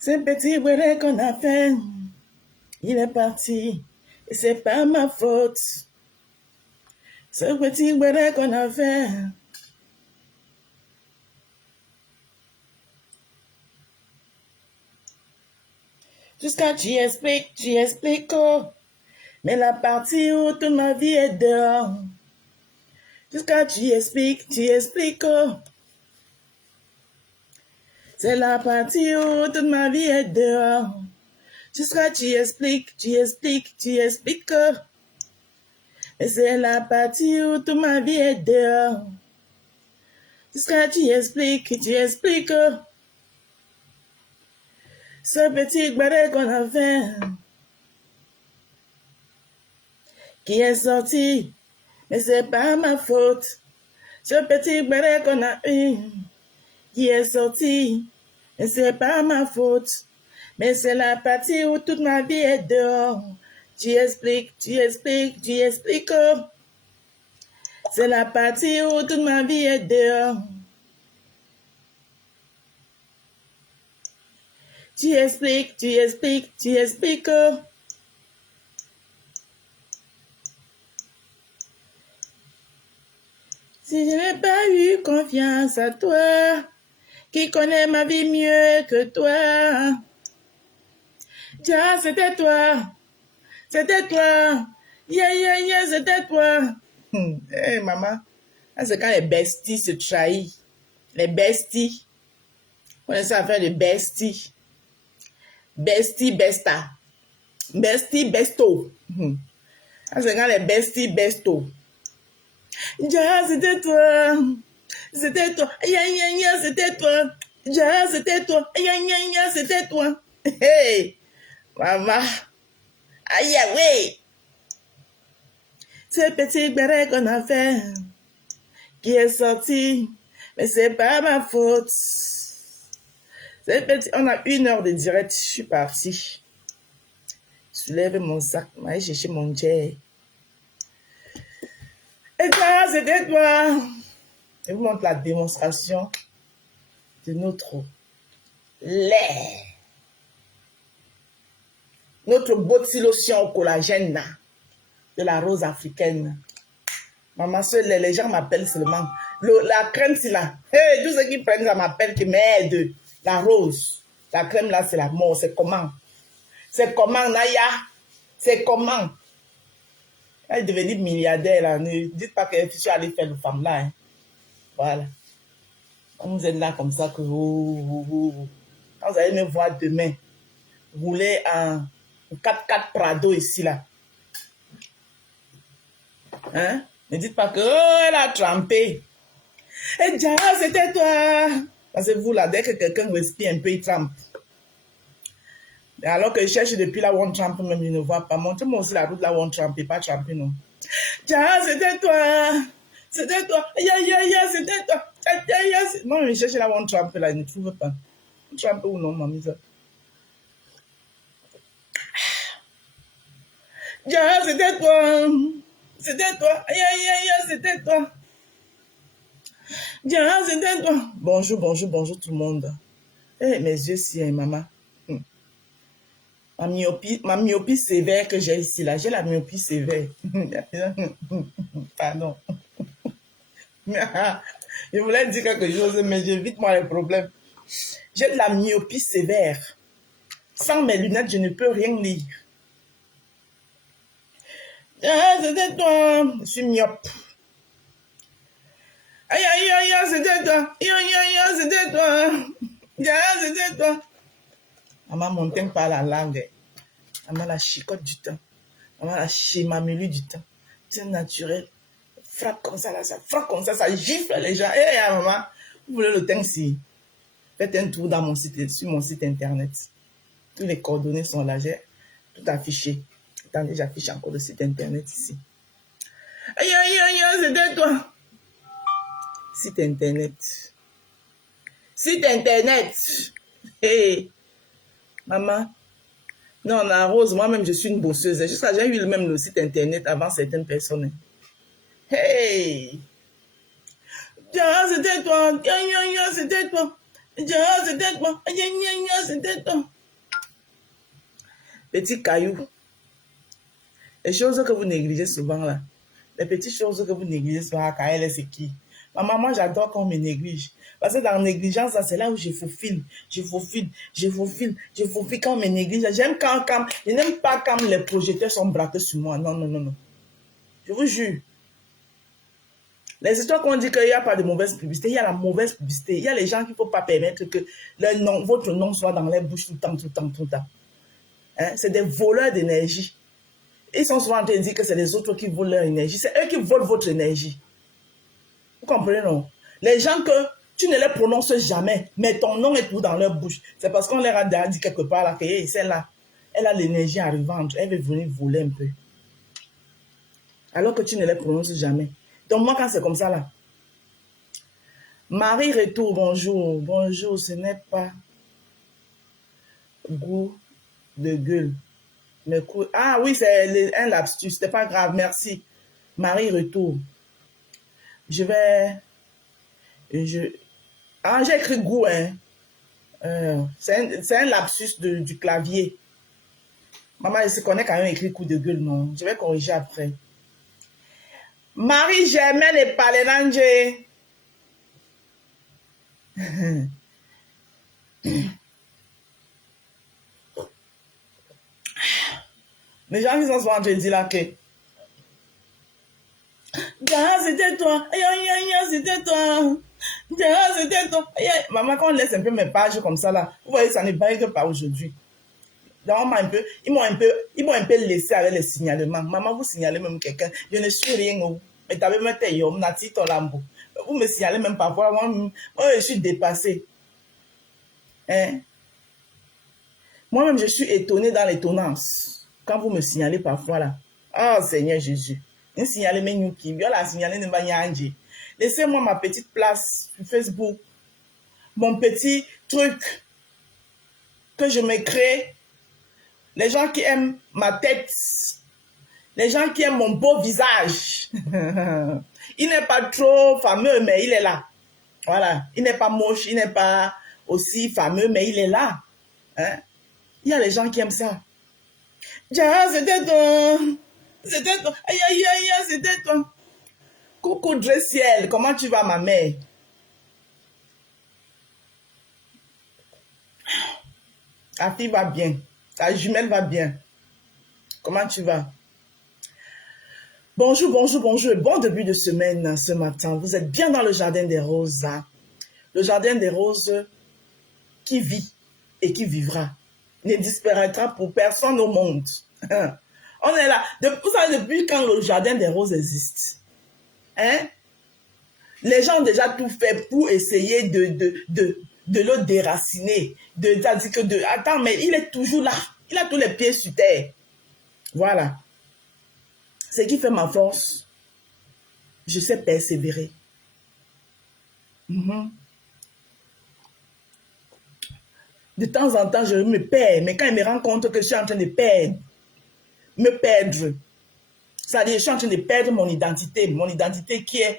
Ce petit bonnet qu'on a fait, il est parti. Et c'est pas ma faute. Ce petit bonnet qu'on a fait. Jusqu'à tu expliques, oh. Mais la partie où toute ma vie est dehors. Jusqu'à tu expliques, oh. C'est la partie où toute ma vie est dehors. Jusqu'à tu expliques, oh. Et c'est la partie où toute ma vie est dehors. Jusqu'à tu expliques, oh. Ce petit béret qu'on a fait, qui est sorti, mais c'est pas ma faute. Ce petit béret qu'on a eu, qui est sorti, mais c'est pas ma faute. Mais c'est la partie où toute ma vie est dehors. Tu expliques, oh. C'est la partie où toute ma vie est dehors. Tu expliques, oh. Si je n'ai pas eu confiance à toi, qui connaît ma vie mieux que toi. Tiens, c'était toi. C'était toi. Yeah, c'était toi. Hey, maman. C'est quand les besties se trahissent. Les besties. On essaie à faire des besties. Bestie, besta. Bestie, besto. C'est quand les besties, besto. Ja, c'était toi. C'était toi. Ya, c'était toi. Ja, c'était toi. Ya, c'était toi. Hey, maman. Aïe, oui. Ce petit béret qu'on a fait, qui est sorti, mais c'est pas ma faute. On a 1 heure de direct, je suis partie. Je soulève mon sac, je vais chercher mon jet. Et ça, c'était toi. Je vous montre la démonstration de notre lait. Notre botulotion au collagène là, de la rose africaine. Maman, les gens m'appellent seulement. La crème, c'est là. Hey, tous ceux qui prennent ça m'appellent qui m'aident. La rose. La crème là, c'est la mort. C'est comment? C'est comment, Naya? C'est comment? Elle est devenue milliardaire là. Ne dites pas que je suis allée faire le femme là. Hein. Voilà. On vous êtes là comme ça que quand vous allez me voir demain, rouler en 4x4 Prado ici là. Hein? Ne dites pas que elle a trempé. Et déjà, c'était toi. Parce que vous là, dès que quelqu'un respire un peu, il trempe. Alors que je cherche depuis là où on trempe, même je ne vois pas. Montrez-moi aussi la route là où on trempe, pas tremper non. Tiens, c'était toi. C'était toi. Ya, c'était toi. Non, je cherche là où on trempe là, je ne trouve pas. On trempe ou non, mamie ça. Tiens, c'était toi. C'était toi. Ya, c'était toi. Tiens, c'était toi. Bonjour tout le monde. Eh, mes yeux si, hein, maman. Ma myopie sévère que j'ai ici, là. J'ai la myopie sévère. Pardon. Je voulais dire quelque chose, mais j'évite moi les problèmes. J'ai de la myopie sévère. Sans mes lunettes, je ne peux rien lire. Ah, c'était toi. Je suis myope. Aïe, c'était toi. C'était toi. C'était toi. Maman montait par la langue. Maman la chicote du temps. Maman la chimamelu du temps. C'est naturel. Frappe comme ça, là, ça frappe comme ça gifle les gens. Eh, maman, vous voulez le temps ici? Faites un tour dans sur mon site internet. Tous les coordonnées sont là, j'ai tout affiché. Attendez, j'affiche encore le site internet ici. Aïe, c'était toi. Site internet. Site internet. Hey, maman. Non, la rose, moi-même, je suis une bosseuse. Jusqu'à j'ai eu même le site internet avant certaines personnes. Hey! C'était toi. C'était toi. C'était toi. C'était toi. Petit caillou. Les choses que vous négligez souvent là. Les petites choses que vous négligez souvent, quand elle est, c'est qui? Maman, moi, j'adore quand on me néglige. Parce que dans la négligence, c'est là où je faufile. Quand on me néglige. J'aime je n'aime pas quand les projecteurs sont braqués sur moi. Non, non, non, non. Je vous jure. Les histoires qu'on dit qu'il n'y a pas de mauvaise publicité, il y a la mauvaise publicité. Il y a les gens qu'il ne faut pas permettre que votre nom soit dans les bouches tout le temps, tout le temps, tout le temps. Hein? C'est des voleurs d'énergie. Ils sont souvent en train de dire que c'est les autres qui volent leur énergie. C'est eux qui volent votre énergie. Vous comprenez, non? Les gens que tu ne les prononces jamais, mais ton nom est tout dans leur bouche. C'est parce qu'on leur a dit quelque part là que hey, celle-là, elle a l'énergie à revendre. Elle veut venir voler un peu. Alors que tu ne les prononces jamais. Donc moi, quand c'est comme ça là, Marie retour, bonjour. Bonjour, ce n'est pas goût de gueule. Mais ah oui, c'est un lapsus, c'est pas grave, merci. Marie retour. Je vais... Ah, j'ai écrit goût, hein. C'est un lapsus du clavier. Maman, elle se connaît quand même écrit coup de gueule, non? Je vais corriger après. Marie Germaine et Palenange. Les gens qui sont souvent en train de dire là que c'était toi, c'était toi, c'était toi. Maman, quand on laisse un peu mes pages comme ça là, vous voyez, ça ne vaille que pas aujourd'hui. Donc, ils m'ont un peu laissé avec les signalements. Maman, vous signalez même quelqu'un. Je ne suis rien. Mais tu avais même vous me signalez même parfois. Moi, je suis dépassée. Hein? Moi-même, je suis étonnée dans l'étonnance. Quand vous me signalez parfois là. Oh, Seigneur Jésus. Vous signalez mes nuki. Vous la signalez ne va y. Laissez-moi ma petite place sur Facebook. Mon petit truc que je me crée. Les gens qui aiment ma tête, les gens qui aiment mon beau visage. Il n'est pas trop fameux, mais il est là. Voilà. Il n'est pas moche, il n'est pas aussi fameux, mais il est là. Hein? Il y a les gens qui aiment ça. C'était toi. C'était toi. Aïe, aïe, aïe, c'était toi. Coucou Dressiel, comment tu vas, ma mère? Ta fille va bien. Ta jumelle va bien. Comment tu vas? Bonjour, bonjour, bonjour. Bon début de semaine ce matin. Vous êtes bien dans le jardin des roses. Hein? Le jardin des roses qui vit et qui vivra. Ne disparaîtra pour personne au monde. On est là. Vous savez, depuis quand le jardin des roses existe? Hein? Les gens ont déjà tout fait pour essayer de le déraciner. Attends, mais il est toujours là. Il a tous les pieds sur terre. Voilà. Ce qui fait ma force, je sais persévérer. De temps en temps, je me perds. Mais quand je me rends compte que je suis en train de perdre, c'est-à-dire je suis en train de perdre mon identité qui est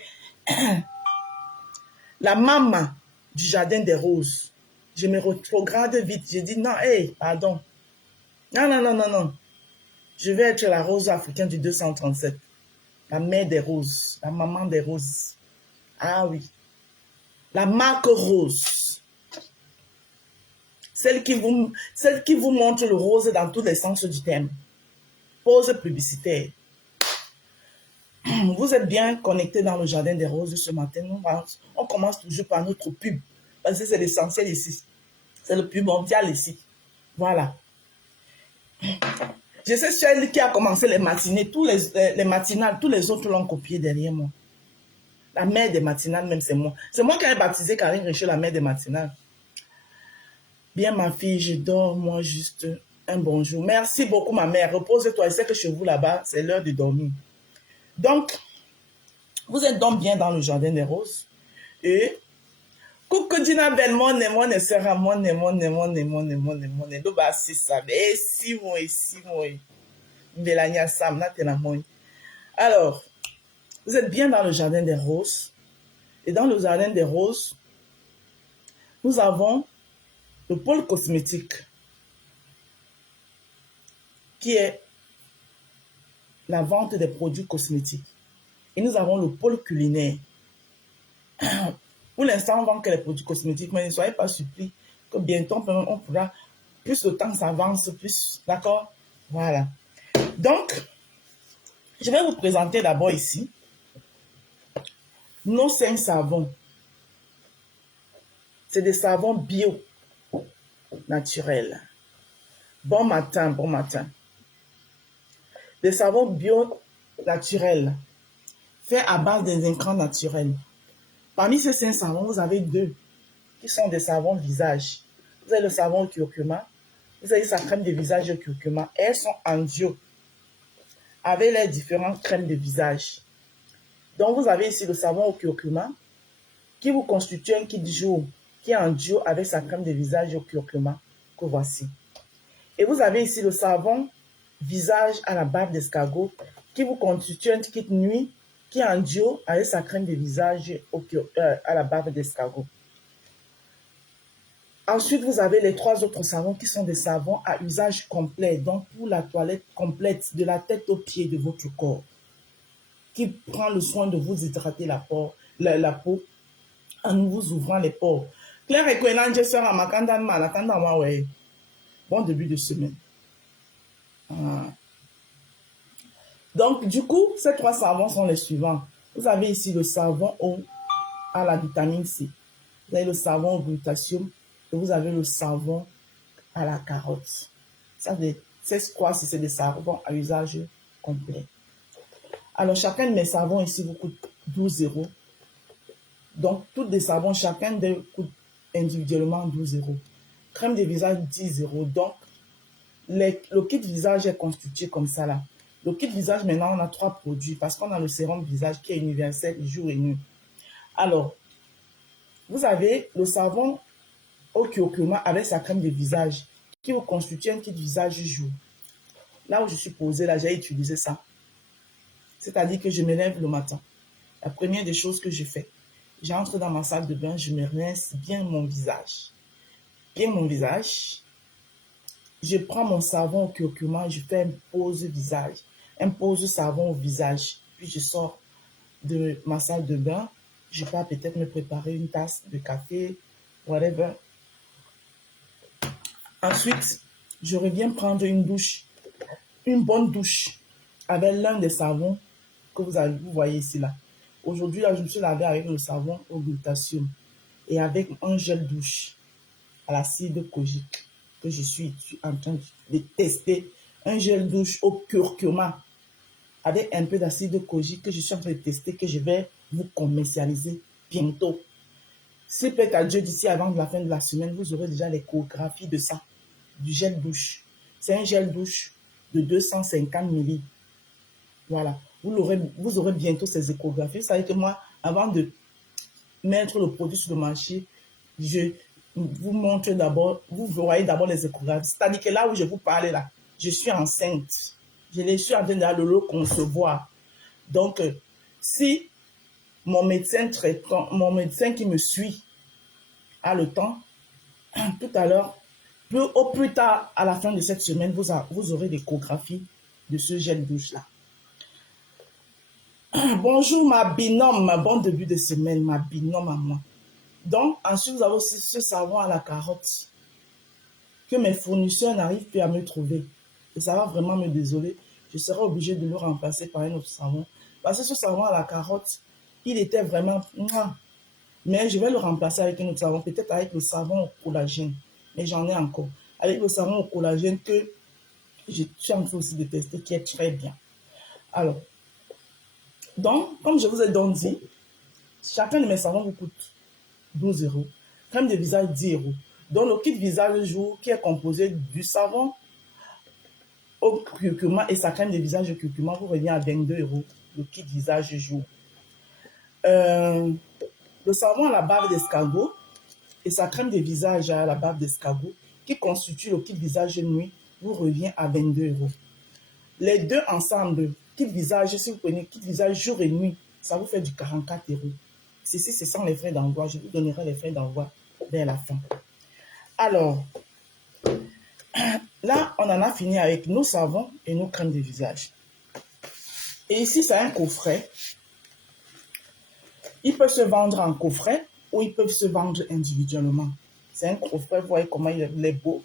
la maman du jardin des roses. Je me retrograde vite. Je dis non, hey, pardon. Non, non, non, non, non. Je vais être la rose africaine du 237. La mère des roses. La maman des roses. Ah oui. La marque rose. Celle qui vous montre le rose dans tous les sens du terme. Pause publicitaire. Vous êtes bien connectés dans le jardin des roses ce matin. On commence toujours par notre pub. Parce que c'est l'essentiel ici. C'est le pub mondial ici. Voilà. Je sais celle qui a commencé les matinées, les matinales, tous les autres l'ont copié derrière moi. La mère des matinales, même c'est moi. C'est moi qui ai baptisé Karine Richer, la mère des matinales. Bien ma fille, je dors, moi juste un bonjour. Merci beaucoup ma mère, repose-toi. Je sais que chez vous là-bas, c'est l'heure de dormir. Donc, vous êtes donc bien dans le jardin des roses. Et coucou Dina Belmont, ne sera mon, alors, vous êtes bien dans le jardin des roses. Et dans le jardin des roses, nous avons le pôle cosmétique, qui est la vente des produits cosmétiques. Et nous avons le pôle culinaire. Pour l'instant, on vend que les produits cosmétiques, mais ne soyez pas surpris que bientôt, on pourra, plus le temps s'avance, plus, d'accord? Voilà. Donc, je vais vous présenter d'abord ici nos 5 savons. C'est des savons bio, naturels. Bon matin, bon matin. Des savons bio naturels, faits à base des ingrédients naturels. Parmi ces 5 savons, vous avez 2 qui sont des savons visage. Vous avez le savon au curcuma, vous avez sa crème de visage au curcuma. Elles sont en duo avec les différentes crèmes de visage. Donc, vous avez ici le savon au curcuma qui vous constitue un kit jour qui est en duo avec sa crème de visage au curcuma que voici. Et vous avez ici le savon visage à la bave d'escargot qui vous constitue un kit nuit qui est en duo avec sa crème de visage à la bave d'escargot. Ensuite, vous avez les 3 autres savons qui sont des savons à usage complet, donc pour la toilette complète, de la tête aux pieds de votre corps, qui prend le soin de vous hydrater la peau en vous ouvrant les pores. Claire et Kouenan, je serai à Makanda, bon début de semaine. Donc, du coup, ces 3 savons sont les suivants. Vous avez ici le savon à la vitamine C. Vous avez le savon au glutathium et vous avez le savon à la carotte. Ça, c'est des savons à usage complet. Alors, chacun de mes savons ici vous coûte 12 €. Donc, tous les savons, chacun d'eux coûte individuellement 12 €. Crème de visage, 10 €. Donc, le kit visage est constitué comme ça là. Le kit visage, maintenant, on a 3 produits parce qu'on a le sérum visage qui est universel jour et nuit. Alors, vous avez le savon au curcuma avec sa crème de visage qui vous constitue un kit visage jour. Là où je suis posée, là, j'ai utilisé ça. C'est-à-dire que je me lève le matin. La première des choses que je fais, j'entre dans ma salle de bain, je me rince bien mon visage. Bien mon visage. Je prends mon savon au curcuma, je fais une pause visage. Un pause savon au visage. Puis je sors de ma salle de bain. Je pars peut-être me préparer une tasse de café, whatever. Ensuite, je reviens prendre une douche. Une bonne douche avec l'un des savons que vous voyez ici là. Aujourd'hui, là, je me suis lavé avec le savon au glutathium et avec un gel douche à l'acide kojique que je suis en train de tester. Un gel douche au curcuma avec un peu d'acide kojique que je suis en train de tester, que je vais vous commercialiser bientôt. Si peut-être à Dieu d'ici avant la fin de la semaine, vous aurez déjà l'échographie de ça, du gel douche. C'est un gel douche de 250 ml. Voilà. Vous aurez bientôt ces échographies. Ça veut dire que moi, avant de mettre le produit sur le marché, je vous montre d'abord, vous voyez d'abord les échographies. C'est-à-dire que là où je vous parle là, je suis enceinte. Je suis en train de le concevoir. Donc, si mon médecin qui me suit a le temps, tout à l'heure, au plus tard, à la fin de cette semaine, vous aurez l'échographie de ce gel douche-là. Bonjour ma binôme, bon début de semaine, ma binôme à moi. Donc, ensuite, vous avez aussi ce savon à la carotte que mes fournisseurs n'arrivent plus à me trouver. Et ça va vraiment me désoler. Je serai obligée de le remplacer par un autre savon. Parce que ce savon à la carotte, il était vraiment... Mais je vais le remplacer avec un autre savon, peut-être avec le savon au collagène. Mais j'en ai encore. Avec le savon au collagène que je suis en train aussi de tester, qui est très bien. Alors, donc, comme je vous ai donc dit, chacun de mes savons vous coûte 12 €. Crème de visage, 10 €. Donc, le kit visage jour qui est composé du savon au curcuma et sa crème de visage au curcuma vous revient à 22 €. Le kit visage jour. Le savon à la bave d'escargot et sa crème de visage à la bave d'escargot qui constitue le kit visage nuit vous revient à 22 €. Les deux ensemble, kit visage, si vous prenez kit visage jour et nuit, ça vous fait du 44 €. Ceci, c'est sans les frais d'envoi. Je vous donnerai les frais d'envoi vers la fin. Alors, là, on en a fini avec nos savons et nos crèmes de visage. Et ici, c'est un coffret. Ils peuvent se vendre en coffret ou ils peuvent se vendre individuellement. C'est un coffret, vous voyez comment il est beau.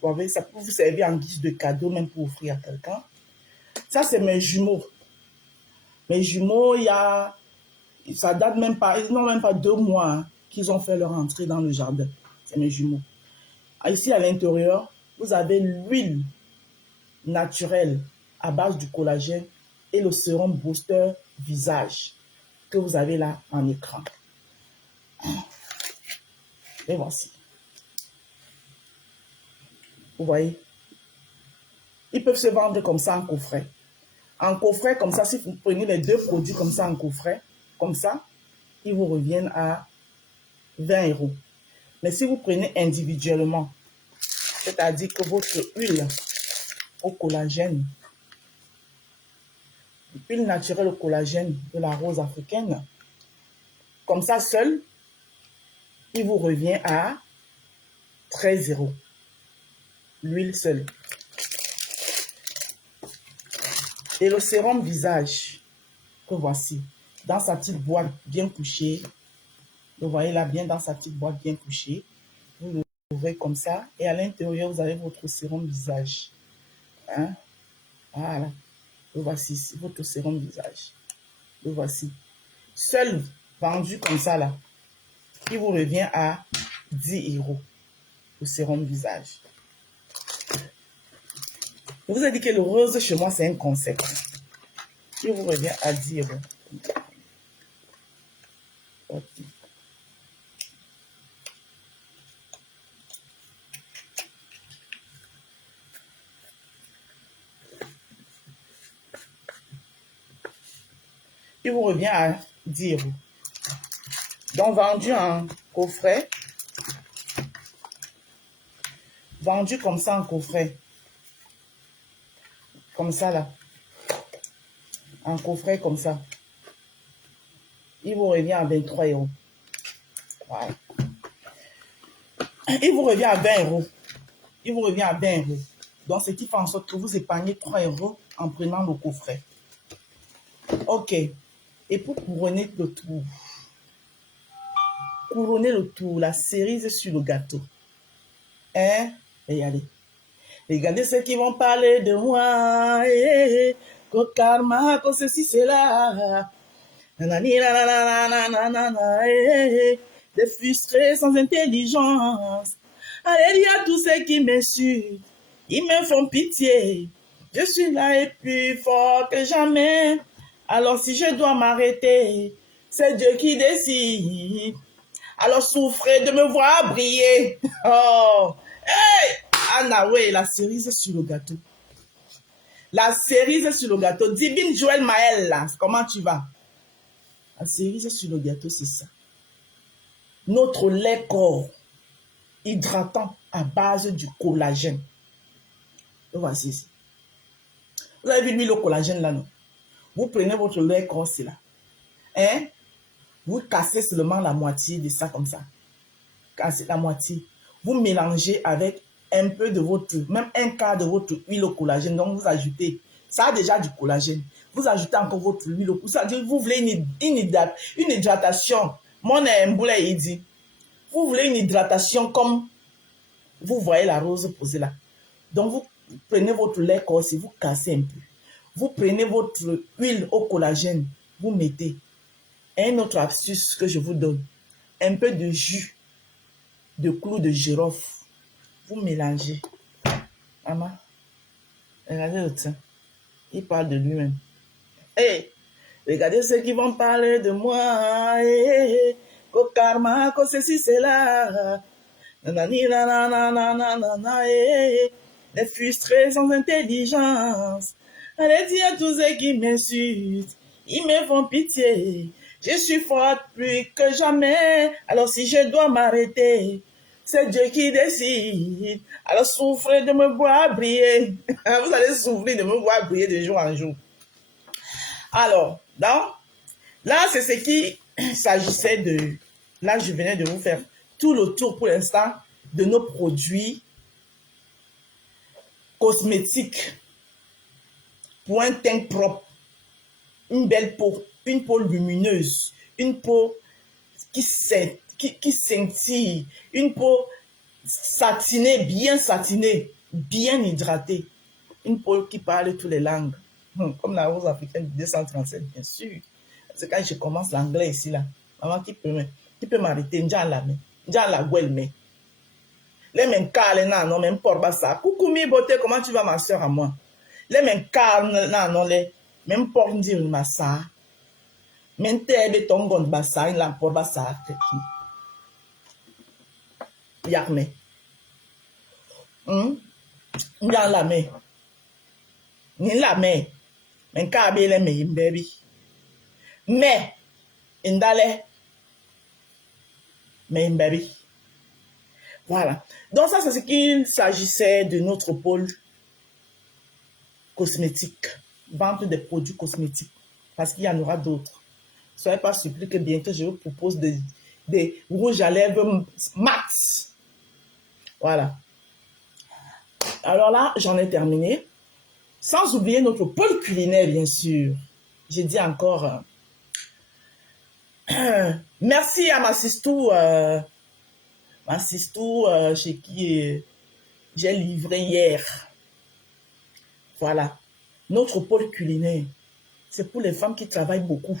Vous voyez, ça peut vous servir en guise de cadeau, même pour offrir à quelqu'un. Ça, c'est mes jumeaux. Mes jumeaux, ça date même pas, ils n'ont même pas 2 mois hein, qu'ils ont fait leur entrée dans le jardin. C'est mes jumeaux. Ici, à l'intérieur, vous avez l'huile naturelle à base du collagène et le sérum booster visage que vous avez là en écran. Et voici. Vous voyez? Ils peuvent se vendre comme ça en coffret. En coffret, comme ça, si vous prenez les 2 produits comme ça en coffret, comme ça, ils vous reviennent à 20 €. Mais si vous prenez individuellement, c'est-à-dire que votre huile au collagène, l'huile naturelle au collagène de la rose africaine, comme ça seul, il vous revient à 13 €. L'huile seule. Et le sérum visage, que voici, dans sa petite boîte bien couchée. Vous voyez là, bien dans sa petite boîte bien couchée. Vous l'ouvrez comme ça. Et à l'intérieur, vous avez votre sérum visage. Hein? Voilà. Le voici ici, votre sérum visage. Le voici. Seul vendu comme ça là, il vous revient à 10 €. Le sérum visage. Je vous ai dit que le rose chez moi, c'est un concept. Il vous revient à 10 €. Ok. Il vous revient à 10 €. Donc, vendu en coffret. Vendu comme ça en coffret. Comme ça là. En coffret comme ça. Il vous revient à 23 €. Voilà. Il vous revient à 20 €. Il vous revient à 20 €. Donc, ce qui fait en sorte que vous épargnez 3 € en prenant le coffret. Ok. Et pour couronner le tout, la cerise sur le gâteau. Hein? Regardez. Regardez ceux qui vont parler de moi. Que karma, que ceci, c'est là. Des frustrés sans intelligence. Allez dire à tous ceux qui m'insultent. Ils me font pitié. Je suis là et plus fort que jamais. Alors si je dois m'arrêter, c'est Dieu qui décide. Alors souffrez de me voir briller. Oh, hey, Anna, ouais, la cerise sur le gâteau. La cerise sur le gâteau. Divine Joël Maël, là, comment tu vas? La cerise sur le gâteau, c'est ça. Notre lait corps hydratant à base du collagène. Le voici ici. Vous avez vu l'huile au collagène là, non? Vous prenez votre lait corps, c'est là. Hein? Vous cassez seulement la moitié de ça comme ça. Cassez la moitié. Vous mélangez avec un peu de votre, même un quart de votre huile au collagène. Donc vous ajoutez, ça a déjà du collagène. Vous ajoutez encore votre huile au collagène. Vous voulez une hydratation. Mon boulet, il dit, vous voulez une hydratation comme vous voyez la rose posée là. Donc vous prenez votre lait corps, vous cassez un peu. Vous prenez votre huile au collagène, vous mettez. Un autre astuce que je vous donne, un peu de jus de clou de girofle. Vous mélangez. Maman, regardez le tien. Il parle de lui-même. Hey, regardez ceux qui vont parler de moi. Hey, que karma, que ceci, c'est là. Nanani, nanana, hey, les frustrés sans intelligence. Allez dire à tous ceux qui m'insultent. Ils me font pitié. Je suis forte plus que jamais. Alors si je dois m'arrêter, c'est Dieu qui décide. Alors souffrez de me voir briller. Vous allez souffrir de me voir briller de jour en jour. Alors, là, c'est ce qui s'agissait de... Là, je venais de vous faire tout le tour pour l'instant de nos produits cosmétiques pour un teint propre, une belle peau, une peau lumineuse, une peau qui scintille, une peau satinée, bien hydratée, une peau qui parle toutes les langues, comme la rose africaine du 237, bien sûr. C'est quand je commence l'anglais ici, là, maman qui peut m'arrêter, j'ai la main, j'ai la gueule, mais les mêmes cas, non, même pour ça. Coucou, mi beauté, comment tu vas, ma soeur, à moi? Les mêmes cas, non, même pour dire ma soeur. Même t'es ton gon basa, il a pour basa, yakme. Dans la main. Ni la main. Men ka be le me baby. Mais, indale. Mais baby. Voilà. Donc ça, c'est ce qu'il s'agissait de notre pôle cosmétique. Vente des produits cosmétiques. Parce qu'il y en aura d'autres. Soyez pas surpris que bientôt je vous propose des rouges à lèvres mat. Voilà. Alors là, j'en ai terminé. Sans oublier notre pôle culinaire, bien sûr. J'ai dit encore... merci à ma sistou chez qui j'ai livré hier. Voilà. Notre pôle culinaire, c'est pour les femmes qui travaillent beaucoup.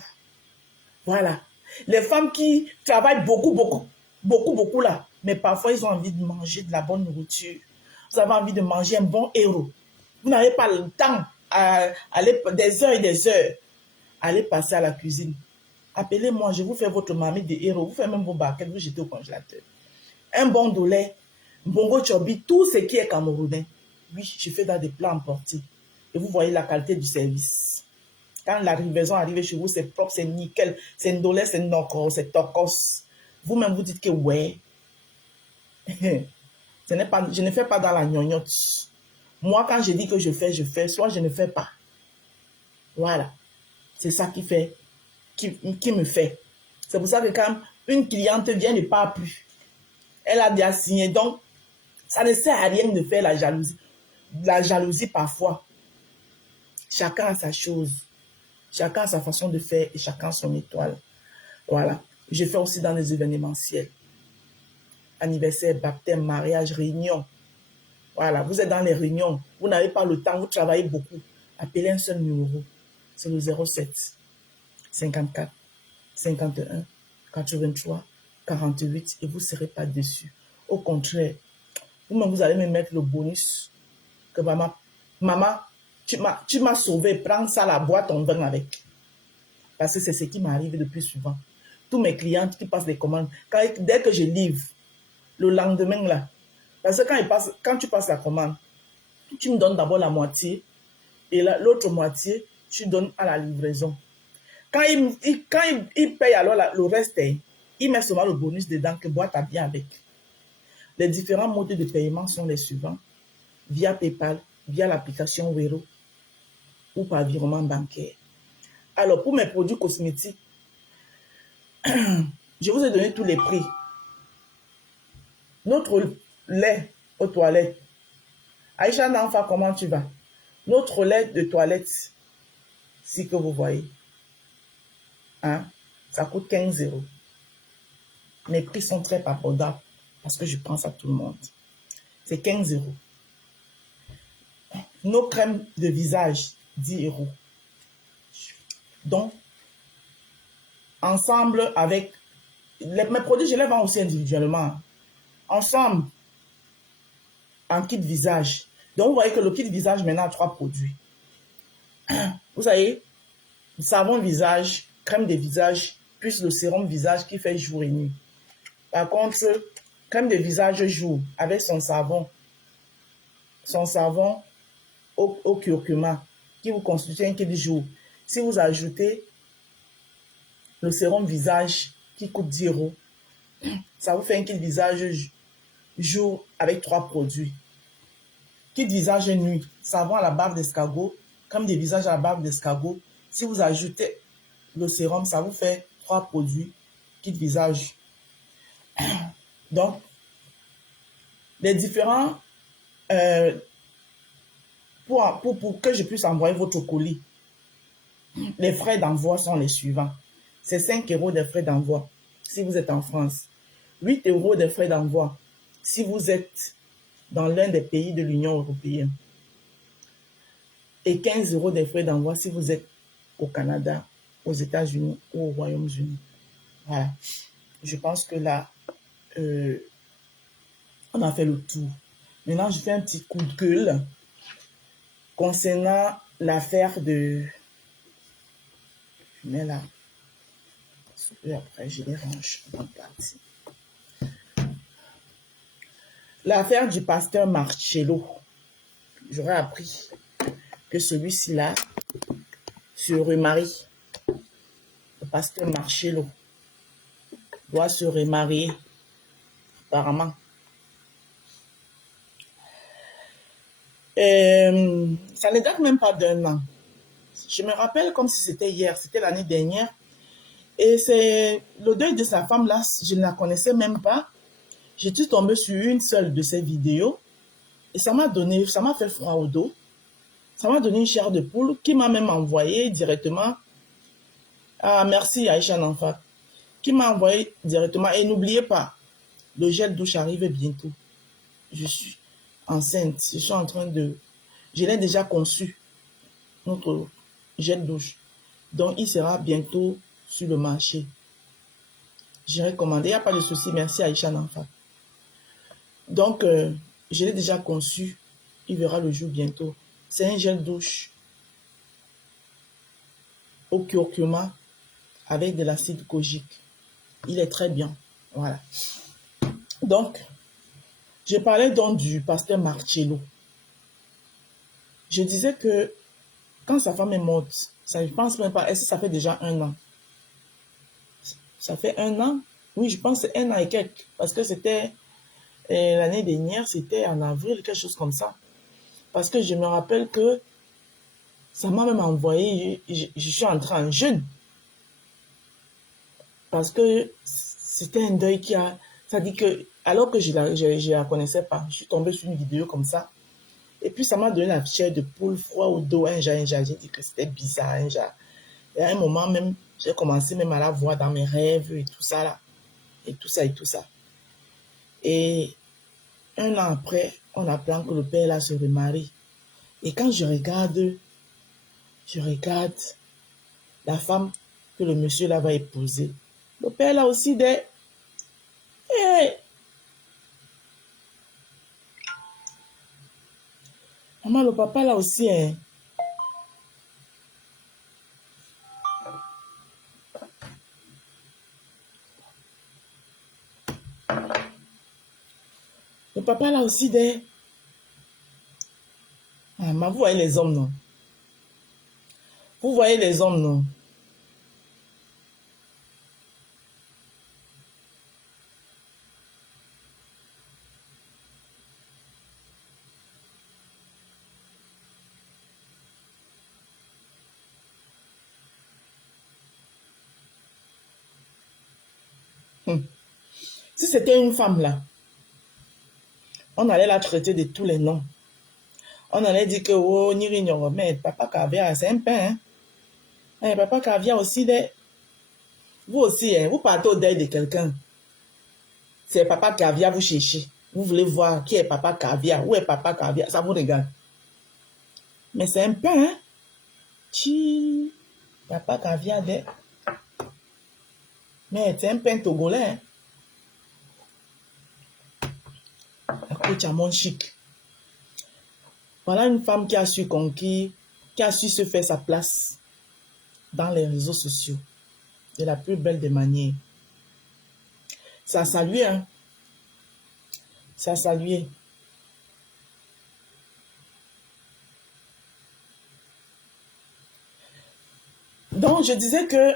Voilà. Les femmes qui travaillent beaucoup là. Mais parfois, ils ont envie de manger de la bonne nourriture. Vous avez envie de manger un bon héros. Vous n'avez pas le temps à aller des heures et des heures. Allez passer à la cuisine. Appelez-moi, je vous fais votre marmite de héros. Vous faites même vos barquettes, vous jetez au congélateur. Un bon dolé, bongo chobi, tout ce qui est camerounais. Oui, je fais dans des plats emportés. Et vous voyez la qualité du service. Quand la livraison arrive chez vous, c'est propre, c'est nickel, c'est ndolé, c'est noko, c'est tokos. Vous-même, vous dites que ouais. Je ne fais pas dans la gnognotte. Moi, quand je dis que je fais, soit je ne fais pas. Voilà. C'est ça qui me fait. C'est pour ça que quand une cliente vient ne part plus, elle a déjà signé. Donc, ça ne sert à rien de faire la jalousie. La jalousie parfois. Chacun a sa chose. Chacun a sa façon de faire et chacun son étoile. Voilà. Je fais aussi dans les événementiels. Anniversaire, baptême, mariage, réunion. Voilà. Vous êtes dans les réunions. Vous n'avez pas le temps. Vous travaillez beaucoup. Appelez un seul numéro. C'est le 07 54 51 83 48 et vous ne serez pas déçus. Au contraire, vous allez me mettre le bonus que maman, tu m'as sauvé, prends ça, la boîte, on vient avec. Parce que c'est ce qui m'arrive le plus souvent. Tous mes clientes qui passent les commandes, dès que je livre, le lendemain là, parce que quand tu passes la commande, tu me donnes d'abord la moitié et l'autre moitié, tu donnes à la livraison. Quand il paye alors le reste, il met seulement le bonus dedans que boîte à bien avec. Les différents modes de paiement sont les suivants. Via PayPal, via l'application Wero ou par virement bancaire. Alors, pour mes produits cosmétiques, je vous ai donné tous les prix. Notre lait aux toilettes. Aïcha Nanfa, comment tu vas? Notre lait de toilette, si que vous voyez, hein, ça coûte 15 €. Mes prix sont très abordables parce que je pense à tout le monde. C'est 15 €. Nos crèmes de visage, 10 €. Donc, ensemble avec... mes produits, je les vends aussi individuellement. Ensemble, en kit visage. Donc, vous voyez que le kit visage maintenant a 3 produits. Vous savez, savon visage, crème de visage, plus le sérum visage qui fait jour et nuit. Par contre, crème de visage jour avec son savon au curcuma qui vous constitue un kit jour. Si vous ajoutez le sérum visage qui coûte 10 €, ça vous fait un kit visage jour avec 3 produits. Kit visage nuit, savon à la bave d'escargot, crème de visage à la bave d'escargot. Si vous ajoutez le sérum, ça vous fait 3 produits. Kit visage. Donc, les différents... pour que je puisse envoyer votre colis, les frais d'envoi sont les suivants. C'est 5 € de frais d'envoi si vous êtes en France. 8 € de frais d'envoi si vous êtes dans l'un des pays de l'Union européenne. Et 15 € de frais d'envoi si vous êtes au Canada, aux États-Unis ou au Royaume-Uni. Voilà. Je pense que là, on a fait le tour. Maintenant, je fais un petit coup de gueule concernant l'affaire de... Je mets là. Et après, je les range en partie. L'affaire du pasteur Marcello. J'aurais appris que celui-ci là se remarie. Le pasteur Marcello doit se remarier, apparemment. Ça ne date même pas d'1 an. Je me rappelle comme si c'était hier, c'était l'année dernière. Et c'est le deuil de sa femme là, je ne la connaissais même pas. J'étais tombée sur une seule de ses vidéos et ça m'a fait froid au dos. Ça m'a donné une chair de poule qui m'a même envoyé directement. Ah, merci Aïcha Nanfa. Qui m'a envoyé directement. Et n'oubliez pas, le gel douche arrive bientôt. Je suis enceinte. Je suis en train de... Je l'ai déjà conçu, notre gel douche. Donc, il sera bientôt sur le marché. J'irai commander. Il n'y a pas de souci. Merci Aïcha Nanfa. Donc, je l'ai déjà conçu. Il verra le jour bientôt. C'est un gel douche au curcuma avec de l'acide kojique. Il est très bien. Voilà. Donc, je parlais donc du pasteur Marcello. Je disais que quand sa femme est morte, ça, je pense même pas, est-ce que ça fait déjà 1 an? Ça fait 1 an? Oui, je pense que c'est 1 an et quelques. Parce que c'était l'année dernière, c'était en avril, quelque chose comme ça. Parce que je me rappelle que ça m'a même envoyé, je suis entrée en jeûne. Parce que c'était un deuil qui a... Ça dit que, alors que je la connaissais pas, je suis tombée sur une vidéo comme ça. Et puis ça m'a donné la chair de poule, froid au dos, j'ai dit que c'était bizarre, Et à un moment même, j'ai commencé même à la voir dans mes rêves et tout ça là. Et tout ça et tout ça. Et 1 an après, on apprend que le père là se remarie. Et quand je regarde la femme que le monsieur là va épouser. Le père là aussi des... Hey! Maman, le papa là aussi, hein. Le papa là aussi des... Ah, mais vous voyez les hommes, non? Vous voyez les hommes, non? Si c'était une femme là, on allait la traiter de tous les noms. On allait dire que, oh, Niri Nyoro, mais papa Caviar, c'est un pain, hein. Et papa Caviar aussi, vous aussi, hein, vous partez au deuil de quelqu'un. C'est papa Caviar, vous cherchez. Vous voulez voir qui est papa Caviar, où est papa Caviar, ça vous regarde. Mais c'est un pain, hein. Papa Caviar, mais c'est un pain togolais, hein. La coach à mon chic. Voilà une femme qui a su conquérir, qui a su se faire sa place dans les réseaux sociaux de la plus belle des manières. Ça a salué, hein. Ça a salué. Donc, je disais que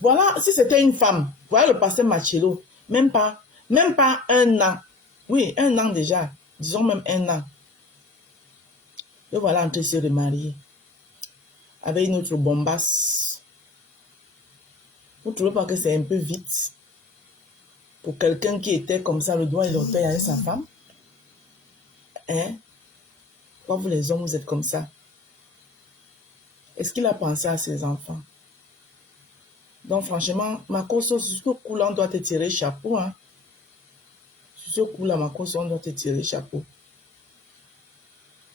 voilà, si c'était une femme, voilà le pasteur Marcello, même pas 1 an. Oui, 1 an déjà, disons même 1 an. Le voilà en train de se remarier avec une autre bombasse. Vous ne trouvez pas que c'est un peu vite pour quelqu'un qui était comme ça, le doigt et l'orteil avec sa femme? Hein? Pourquoi vous les hommes, vous êtes comme ça? Est-ce qu'il a pensé à ses enfants? Donc franchement, Makosso, sur ce coup-là, on doit te tirer chapeau. Hein? Sur ce coup-là, Makosso, on doit te tirer chapeau.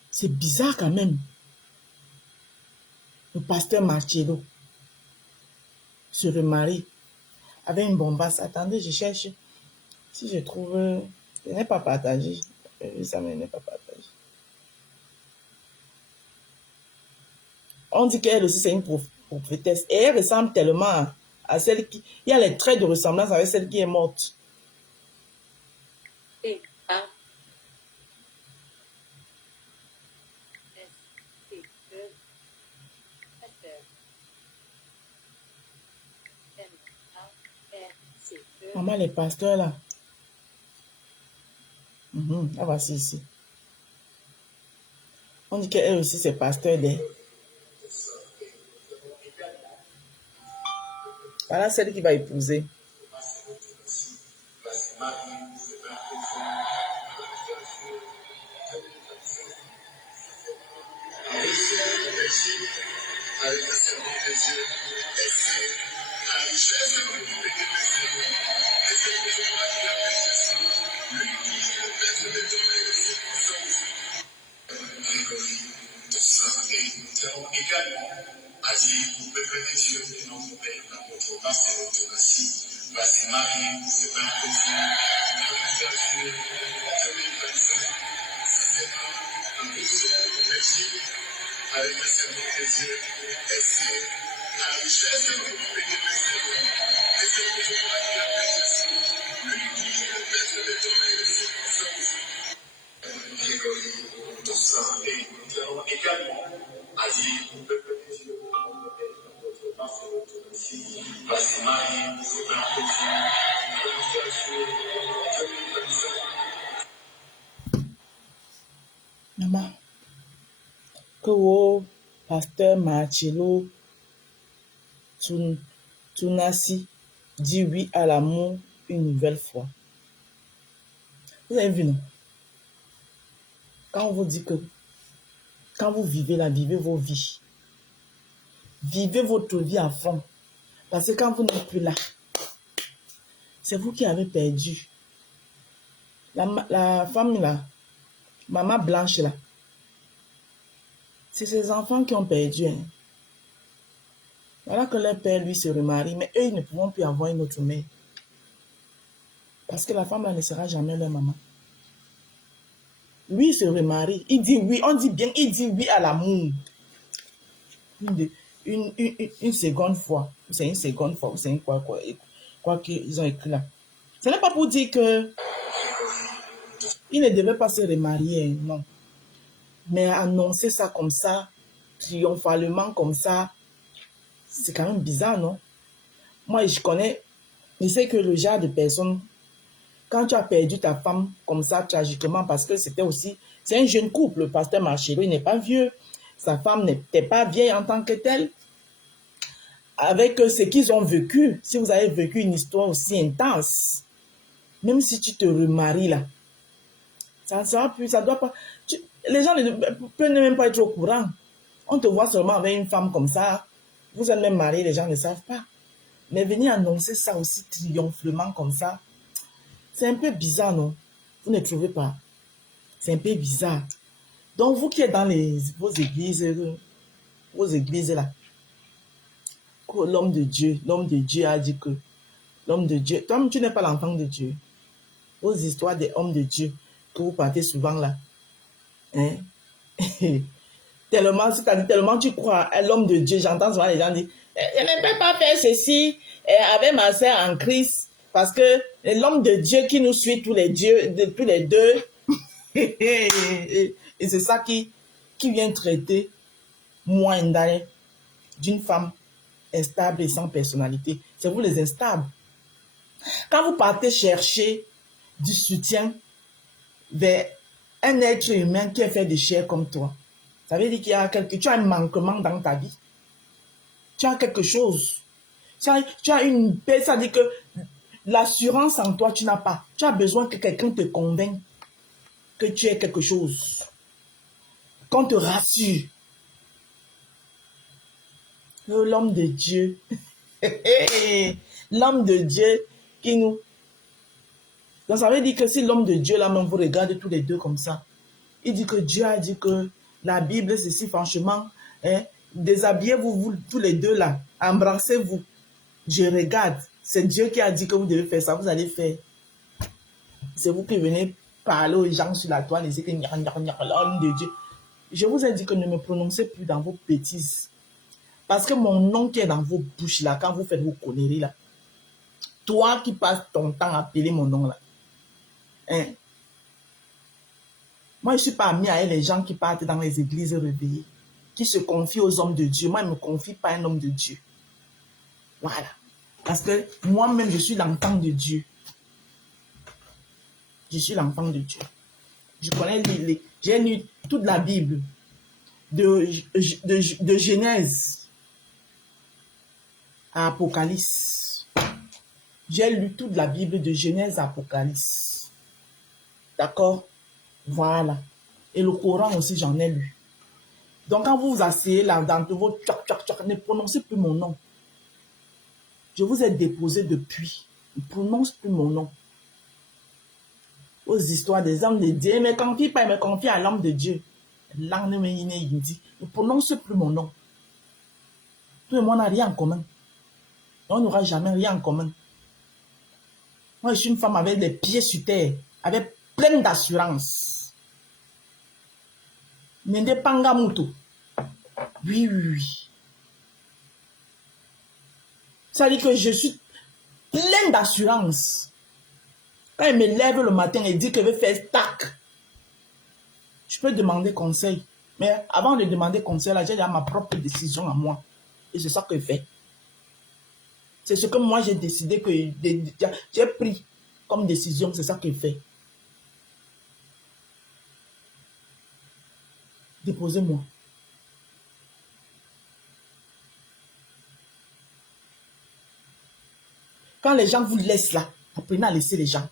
C'est bizarre quand même. Le pasteur Marcello se remarie avec une bombasse. Attendez, je cherche. Si je trouve... Je n'ai pas partagé. Ça ne n'est pas partagé. On dit qu'elle aussi, c'est une prophétesse. Et elle ressemble tellement à celle qui... Il y a les traits de ressemblance avec celle qui est morte. Maman, les pasteurs là. Ah, voici ici. On dit qu'elle aussi, c'est pasteur des... Voilà celle qui va épouser. Avec la servante de Dieu, Esther, la richesse de votre bénédiction. Et c'est pour moi qui appelle Jésus, lui qui est le maître de ton et de circonstances. Et nous avons également agi pour peuple de Dieu de notre Père, dans notre pasteur orthodoxie, va se marier pour se faire plaisir, dans le Dieu, 2025, ça sera en Bruxelles, en Belgique, avec la servante de Dieu, Esther, la richesse de notre bénédiction. Et c'est pour moi qui appelle Jésus, lui qui est le maître de ton et de circonstances. Tout ça, et nous allons également agir pour le peuple de Dieu, notre pasteur orthodoxie, va se marier pour se faire plaisir, dans le 2025. Maman, que vos pasteur Marcello Tunasi dit oui à l'amour une nouvelle fois. Vous avez vu, non? Quand on vous dit que quand vous vivez là, vivez vos vies. Vivez votre vie à fond. Parce que quand vous n'êtes plus là, c'est vous qui avez perdu. La femme là, maman blanche là, c'est ses enfants qui ont perdu. Hein. Voilà que leur père, lui, se remarie, mais eux, ils ne pourront plus avoir une autre mère. Parce que la femme là ne sera jamais leur maman. Lui, il se remarie. Il dit oui, on dit bien, il dit oui à l'amour. Une seconde fois. C'est une seconde fois. C'est une quoi qu'ils ont écrit là. Ce n'est pas pour dire que il ne devait pas se remarier, non. Mais annoncer ça comme ça, triomphalement comme ça, c'est quand même bizarre, non? Moi, je sais que le genre de personne, quand tu as perdu ta femme comme ça, tragiquement, parce que c'est un jeune couple, le pasteur Marcello, il n'est pas vieux, sa femme n'était pas vieille en tant que telle, avec ce qu'ils ont vécu, si vous avez vécu une histoire aussi intense, même si tu te remaries là, ça ne sera plus, ça doit pas, les gens ne peuvent même pas être au courant. On te voit seulement avec une femme comme ça, vous êtes même mariés, les gens ne savent pas. Mais venir annoncer ça aussi triomphalement comme ça, c'est un peu bizarre, non? Vous ne trouvez pas? C'est un peu bizarre. Donc, vous qui êtes dans vos églises là, l'homme de Dieu a dit que l'homme de Dieu, toi, tu n'es pas l'enfant de Dieu. Vos histoires des hommes de Dieu que vous partez souvent là, hein? tellement tu crois à l'homme de Dieu, j'entends souvent les gens dire, je ne peux pas faire ceci avec ma soeur en Christ, parce que l'homme de Dieu qui nous suit tous les deux, et c'est ça qui vient traiter moi d'une femme instable et sans personnalité. C'est vous les instables. Quand vous partez chercher du soutien vers un être humain qui est fait de chair comme toi, ça veut dire tu as un manquement dans ta vie. Tu as quelque chose. Tu as une paix, ça dit que l'assurance en toi, tu n'as pas. Tu as besoin que quelqu'un te convainque que tu es quelque chose. Qu'on te rassure. Oh, l'homme de Dieu. L'homme de Dieu qui nous... Donc ça veut dire que si l'homme de Dieu, là même, vous regardez tous les deux comme ça, il dit que Dieu a dit que la Bible, c'est si franchement, hein, déshabillez-vous vous, tous les deux là, embrassez-vous. Je regarde, c'est Dieu qui a dit que vous devez faire ça, vous allez faire. C'est vous qui venez parler aux gens sur la toile et c'est que l'homme de Dieu. Je vous ai dit que ne me prononcez plus dans vos bêtises. Parce que mon nom qui est dans vos bouches là, quand vous faites vos conneries là, toi qui passes ton temps à appeler mon nom là, hein? Moi, je ne suis pas ami avec les gens qui partent dans les églises réveillées, qui se confient aux hommes de Dieu. Moi, je ne me confie pas à un homme de Dieu. Voilà. Parce que moi-même, je suis l'enfant de Dieu. Je suis l'enfant de Dieu. Je connais j'ai lu toute la Bible, de Genèse à Apocalypse. J'ai lu toute la Bible de Genèse à Apocalypse. D'accord? Voilà. Et le Coran aussi, j'en ai lu. Donc, quand vous vous asseyez là, dans vos tchac, ne prononcez plus mon nom. Je vous ai déposé depuis. Ne prononce plus mon nom. Aux histoires des hommes de Dieu, mais confie pas, me confie à l'homme de Dieu. Ne prononce plus mon nom. Tout le monde n'a rien en commun. On n'aura jamais rien en commun. Moi, je suis une femme avec des pieds sur terre, avec plein d'assurance. Nende Pangamuto. Oui. Ça dit que je suis plein d'assurance. Quand il me lève le matin et dit que je vais faire tac, je peux demander conseil. Mais avant de demander conseil, là, j'ai déjà ma propre décision à moi. Et c'est ça que je fais. C'est ce que moi j'ai décidé, que j'ai pris comme décision, c'est ça que je fais. Déposez-moi. Quand les gens vous laissent là, apprenez à laisser les gens.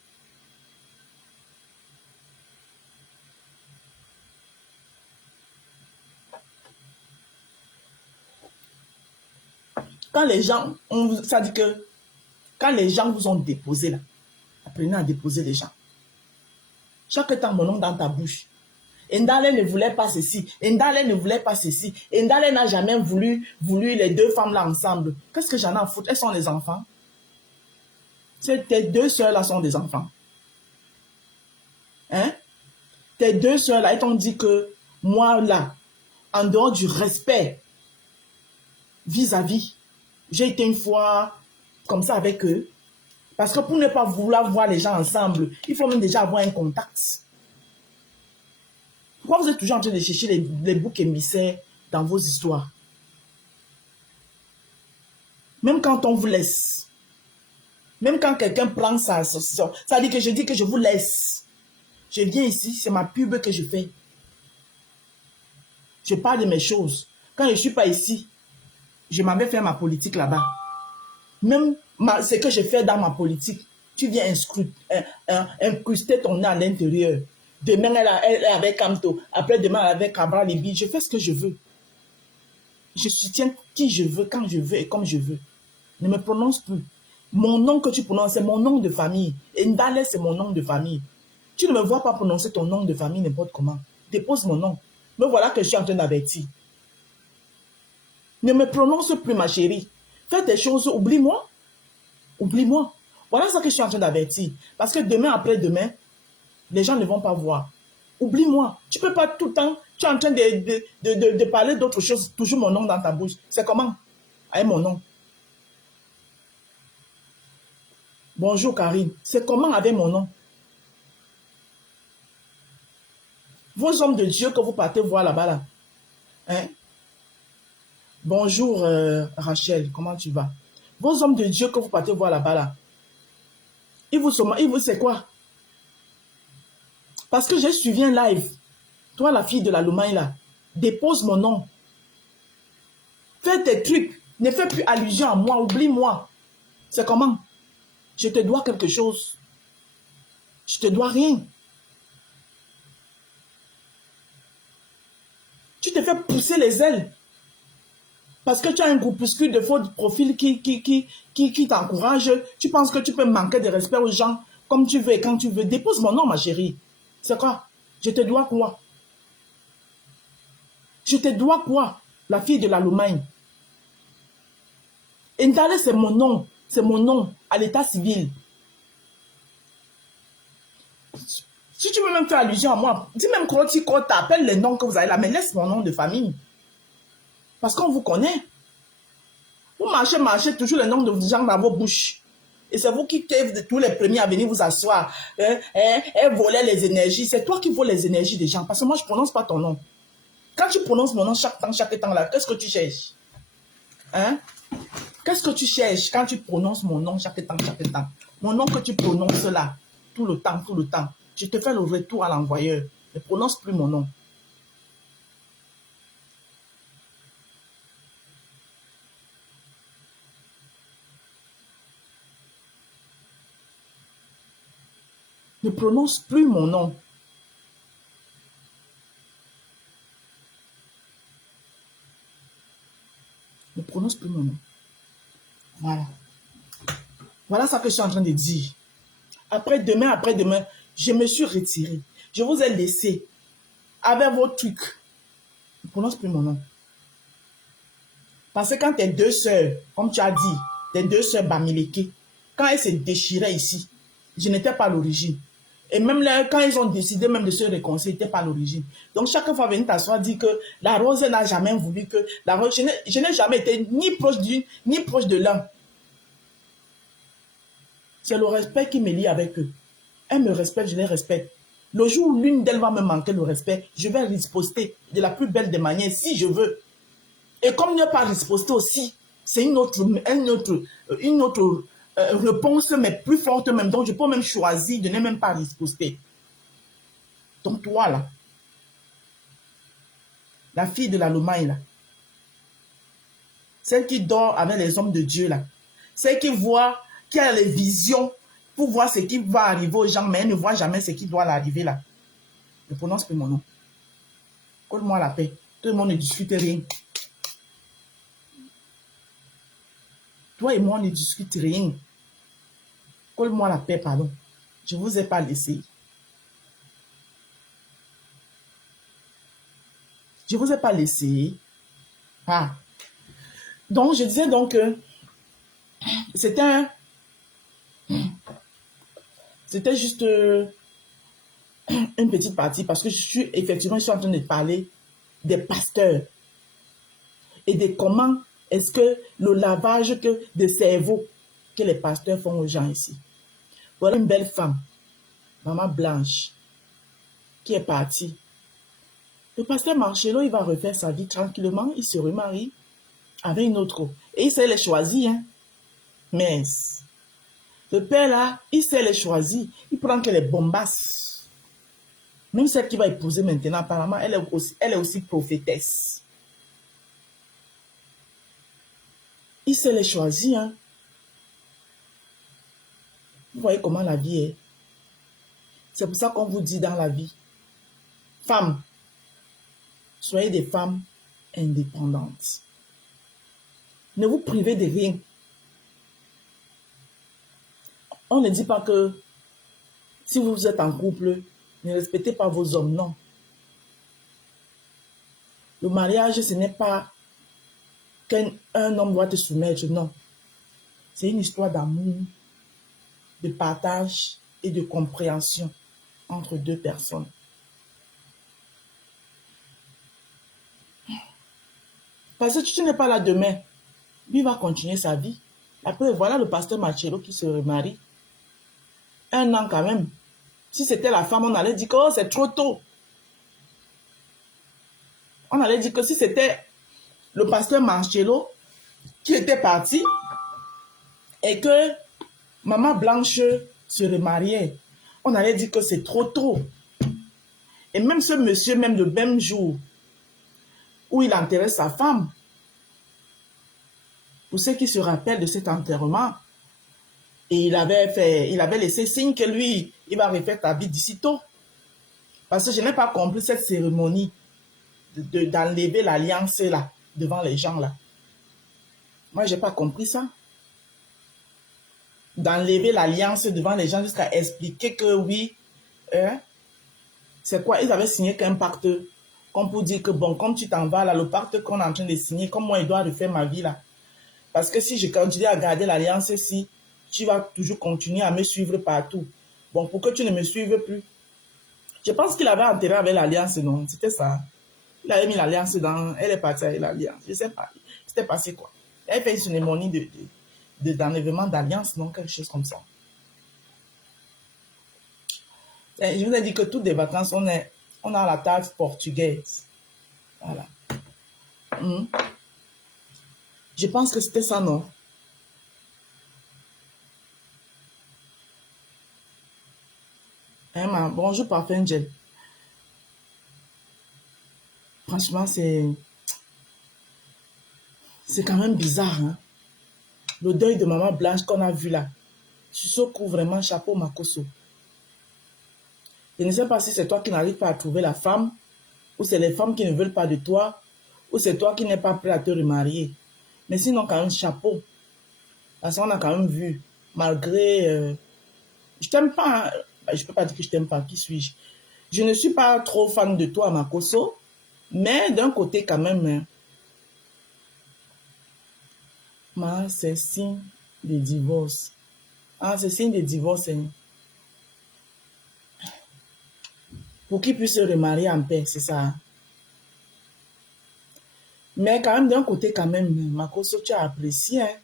Quand les gens, ça dit que quand les gens vous ont déposé là, apprenez à déposer les gens. Chaque temps, mon nom dans ta bouche. Ndale ne voulait pas ceci. Ndale ne voulait pas ceci. Ndale n'a jamais voulu les deux femmes là ensemble. Qu'est-ce que j'en ai à foutre? Elles sont des enfants. Tes deux sœurs là sont des enfants. Hein? Tes deux sœurs là, elles t'ont dit que moi là, en dehors du respect vis-à-vis, j'ai été une fois comme ça avec eux. Parce que pour ne pas vouloir voir les gens ensemble, il faut même déjà avoir un contact. Pourquoi vous êtes toujours en train de chercher les boucs émissaires dans vos histoires? Même quand on vous laisse, même quand quelqu'un prend sa association, ça dit que je dis que je vous laisse. Je viens ici, c'est ma pub que je fais. Je parle de mes choses. Quand je ne suis pas ici, je m'en vais faire ma politique là-bas. Même ce que je fais dans ma politique, tu viens incruster ton nez à l'intérieur. Demain, elle est avec Kamto. Après-demain, elle est avec Cabral Libi. Je fais ce que je veux. Je soutiens qui je veux, quand je veux et comme je veux. Ne me prononce plus. Mon nom que tu prononces, c'est mon nom de famille. Et Ndale, c'est mon nom de famille. Tu ne me vois pas prononcer ton nom de famille n'importe comment. Dépose mon nom. Me voilà que je suis en train d'avertir. Ne me prononce plus, ma chérie. Fais tes choses, oublie-moi. Oublie-moi. Voilà ça que je suis en train d'avertir. Parce que demain, après-demain, les gens ne vont pas voir. Oublie-moi. Tu ne peux pas tout le temps, tu es en train de parler d'autre chose, toujours mon nom dans ta bouche. C'est comment? Avec mon nom. Bonjour Karine. C'est comment avec mon nom? Vos hommes de Dieu que vous partez voir là-bas là. Hein? Bonjour Rachel, comment tu vas? Vos hommes de Dieu que vous partez voir là-bas là. Ils vous c'est quoi? Parce que j'ai suivi un live. Toi, la fille de la Loumaï là, dépose mon nom. Fais tes trucs. Ne fais plus allusion à moi, oublie-moi. C'est comment? Je te dois quelque chose. Je te dois rien. Tu te fais pousser les ailes. Parce que tu as un groupuscule de faux profils qui t'encourage. Tu penses que tu peux manquer de respect aux gens comme tu veux et quand tu veux. Dépose mon nom, ma chérie. C'est quoi? Je te dois quoi? Je te dois quoi? La fille de la Lomagne. Ndale, c'est mon nom. C'est mon nom à l'état civil. Si tu veux même faire allusion à moi, dis même quand tu t'appelles les noms que vous avez là, mais laisse mon nom de famille. Parce qu'on vous connaît. Vous marchez toujours les noms de gens dans vos bouches. Et c'est vous qui êtes tous les premiers à venir vous asseoir. Et voler les énergies. C'est toi qui voles les énergies des gens. Parce que moi, je ne prononce pas ton nom. Quand tu prononces mon nom chaque temps là, qu'est-ce que tu cherches? Hein? Qu'est-ce que tu cherches quand tu prononces mon nom chaque temps? Mon nom que tu prononces là, tout le temps. Je te fais le retour à l'envoyeur. Ne prononce plus mon nom. Ne prononce plus mon nom. Ne prononce plus mon nom. Voilà. Voilà ce que je suis en train de dire. Après-demain, je me suis retiré. Je vous ai laissé avec vos trucs. Ne prononce plus mon nom. Parce que quand tes deux sœurs, comme tu as dit, tes deux sœurs Bamileke, quand elles se déchiraient ici, je n'étais pas à l'origine. Et même là, quand ils ont décidé même de se réconcilier, je n'étais pas à l'origine. Donc chaque fois venir t'asseoir, dit que la Rose n'a jamais voulu que... La Rose, je n'ai jamais été ni proche d'une, ni proche de l'un. C'est le respect qui me lie avec eux. Elles me respectent, je les respecte. Le jour où l'une d'elles va me manquer le respect, je vais riposter de la plus belle des manières, si je veux. Et comme ne pas riposter aussi, c'est une autre réponse, mais plus forte même. Donc, je peux même choisir de ne même pas riposter. Donc, toi, là, la fille de la Lomagne, là, celle qui dort avec les hommes de Dieu, là, celle qui voit, qui a les visions pour voir ce qui va arriver aux gens, mais elle ne voit jamais ce qui doit arriver, là. Je prononce plus mon nom. Colle-moi la paix. Tout le monde ne discute rien. Toi et moi, on ne discute rien. Colle-moi la paix, pardon. Je ne vous ai pas laissé. Je ne vous ai pas laissé. Ah. Donc, je disais donc que c'était juste une petite partie parce que je suis en train de parler des pasteurs et de comment est-ce que le lavage de cerveau que les pasteurs font aux gens ici. Voilà une belle femme, maman Blanche, qui est partie. Le pasteur Marcello, il va refaire sa vie tranquillement, il se remarie avec une autre. Et il sait les choisir, hein. Mais le père là, il sait les choisir. Il prend que les bombasses. Même celle qui va épouser maintenant, apparemment, elle est aussi prophétesse. Il sait les choisir, hein. Vous voyez comment la vie est. C'est pour ça qu'on vous dit dans la vie, femmes, soyez des femmes indépendantes. Ne vous privez de rien. On ne dit pas que si vous êtes en couple, ne respectez pas vos hommes, non. Le mariage, ce n'est pas qu'un homme doit te soumettre, non. C'est une histoire d'amour, de partage et de compréhension entre deux personnes. Parce que tu n'es pas là demain. Lui va continuer sa vie. Après, voilà le pasteur Marcello qui se remarie. 1 an quand même. Si c'était la femme, on allait dire que oh, c'est trop tôt. On allait dire que si c'était le pasteur Marcello qui était parti et que maman Blanche se remariait, on allait dire que c'est trop tôt. Et même ce monsieur, même le même jour où il enterrait sa femme, Pour ceux qui se rappellent de cet enterrement, et il avait laissé signe que lui, il va refaire ta vie d'ici tôt. Parce que je n'ai pas compris cette cérémonie d'enlever l'alliance là, devant les gens là. Moi, je n'ai pas compris ça. D'enlever l'alliance devant les gens jusqu'à expliquer que oui, c'est quoi? Ils avaient signé qu'un pacte, comme pour dire que bon, comme tu t'en vas là, le pacte qu'on est en train de signer, comme moi, il doit refaire ma vie là. Parce que si je continue à garder l'alliance ici, tu vas toujours continuer à me suivre partout. Bon, pour que tu ne me suives plus. Je pense qu'il avait enterré avec l'alliance, non? C'était ça. Il avait mis l'alliance dans... Elle est partie avec l'alliance. Je ne sais pas. C'était passé quoi? Elle fait une cérémonie d'enlèvement d'alliance, non? Quelque chose comme ça. Et je vous ai dit que toutes les vacances, on a la taxe portugaise. Voilà. Je pense que c'était ça, non? Bonjour, Parfait Angel. Franchement, c'est quand même bizarre, hein? Le deuil de Maman Blanche qu'on a vu là. Tu secoues vraiment chapeau Makosso. Je ne sais pas si c'est toi qui n'arrives pas à trouver la femme, ou c'est les femmes qui ne veulent pas de toi, ou c'est toi qui n'es pas prêt à te remarier. Mais sinon, quand même, chapeau. Parce qu'on a quand même vu, malgré... je t'aime pas, hein? Je ne peux pas dire que je t'aime pas, qui suis-je? Je ne suis pas trop fan de toi, Makosso, mais d'un côté, quand même... c'est signe de divorce. Ah, c'est signe de divorce. Hein. Pour qu'il puisse se remarier en paix, c'est ça. Mais quand même, d'un côté, quand même, Makosso, tu as apprécié. Hein.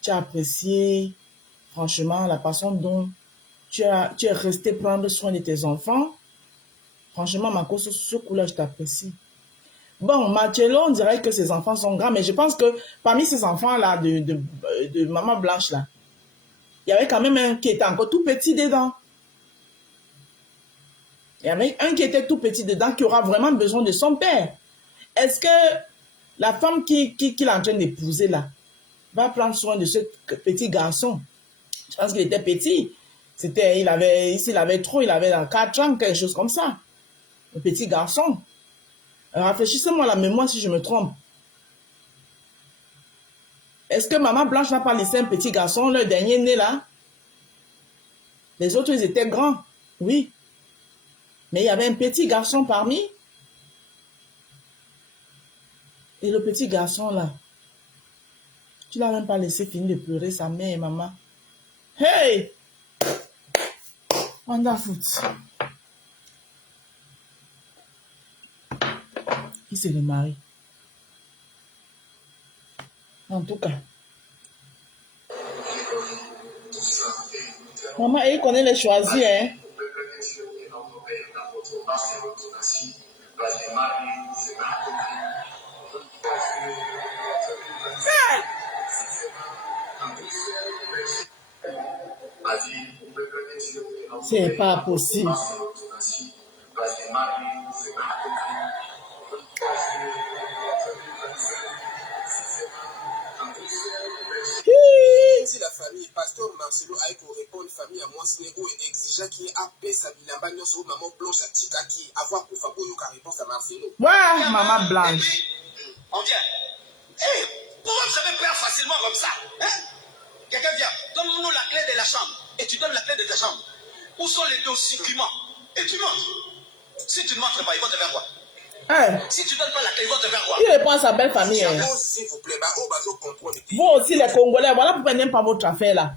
Tu as apprécié, franchement, la façon dont tu es resté prendre soin de tes enfants. Franchement, Makosso, sur ce coup-là, je t'apprécie. Bon, Marcello, on dirait que ses enfants sont grands, mais je pense que parmi ces enfants-là, de Maman Blanche, là, il y avait quand même un qui était encore tout petit dedans. Il y avait un qui était tout petit dedans, qui aura vraiment besoin de son père. Est-ce que la femme qu'il est en train d'épouser, là, va prendre soin de ce petit garçon? Je pense qu'il était petit. Il avait 4 ans, quelque chose comme ça. Un petit garçon. Rafraîchissez-moi la mémoire si je me trompe. Est-ce que Maman Blanche n'a pas laissé un petit garçon, le dernier né là? Les autres, ils étaient grands. Oui. Mais il y avait un petit garçon parmi. Et le petit garçon là, tu l'as même pas laissé finir de pleurer sa mère et maman. Hey! Wonderful. Il se remarie. En tout cas. Maman, il connaît les choisis, hein? C'est pas possible. Si la famille, pasteur Marcelo a pour répondre famille à moi, c'est exigeant qui a payé sa bilamba sur Maman Blanche à Tikaki, avoir pour Fabo Yoka réponse à Marcelo. Ouais, Maman Blanche. On vient. Hé, pourquoi vous avez peur facilement comme ça? Hein? Quelqu'un vient, donne-nous la clé de la chambre. Et tu donnes la clé de ta chambre. Où sont les documents? Et tu montres. Si tu ne montres pas, ils vont te faire quoi? Si tu ne donnes pas la clé, ils vont te faire quoi? Il répond à sa belle famille. Hein. S'il vous plaît, vous aussi, les Congolais, voilà pourquoi n'aime pas votre affaire là.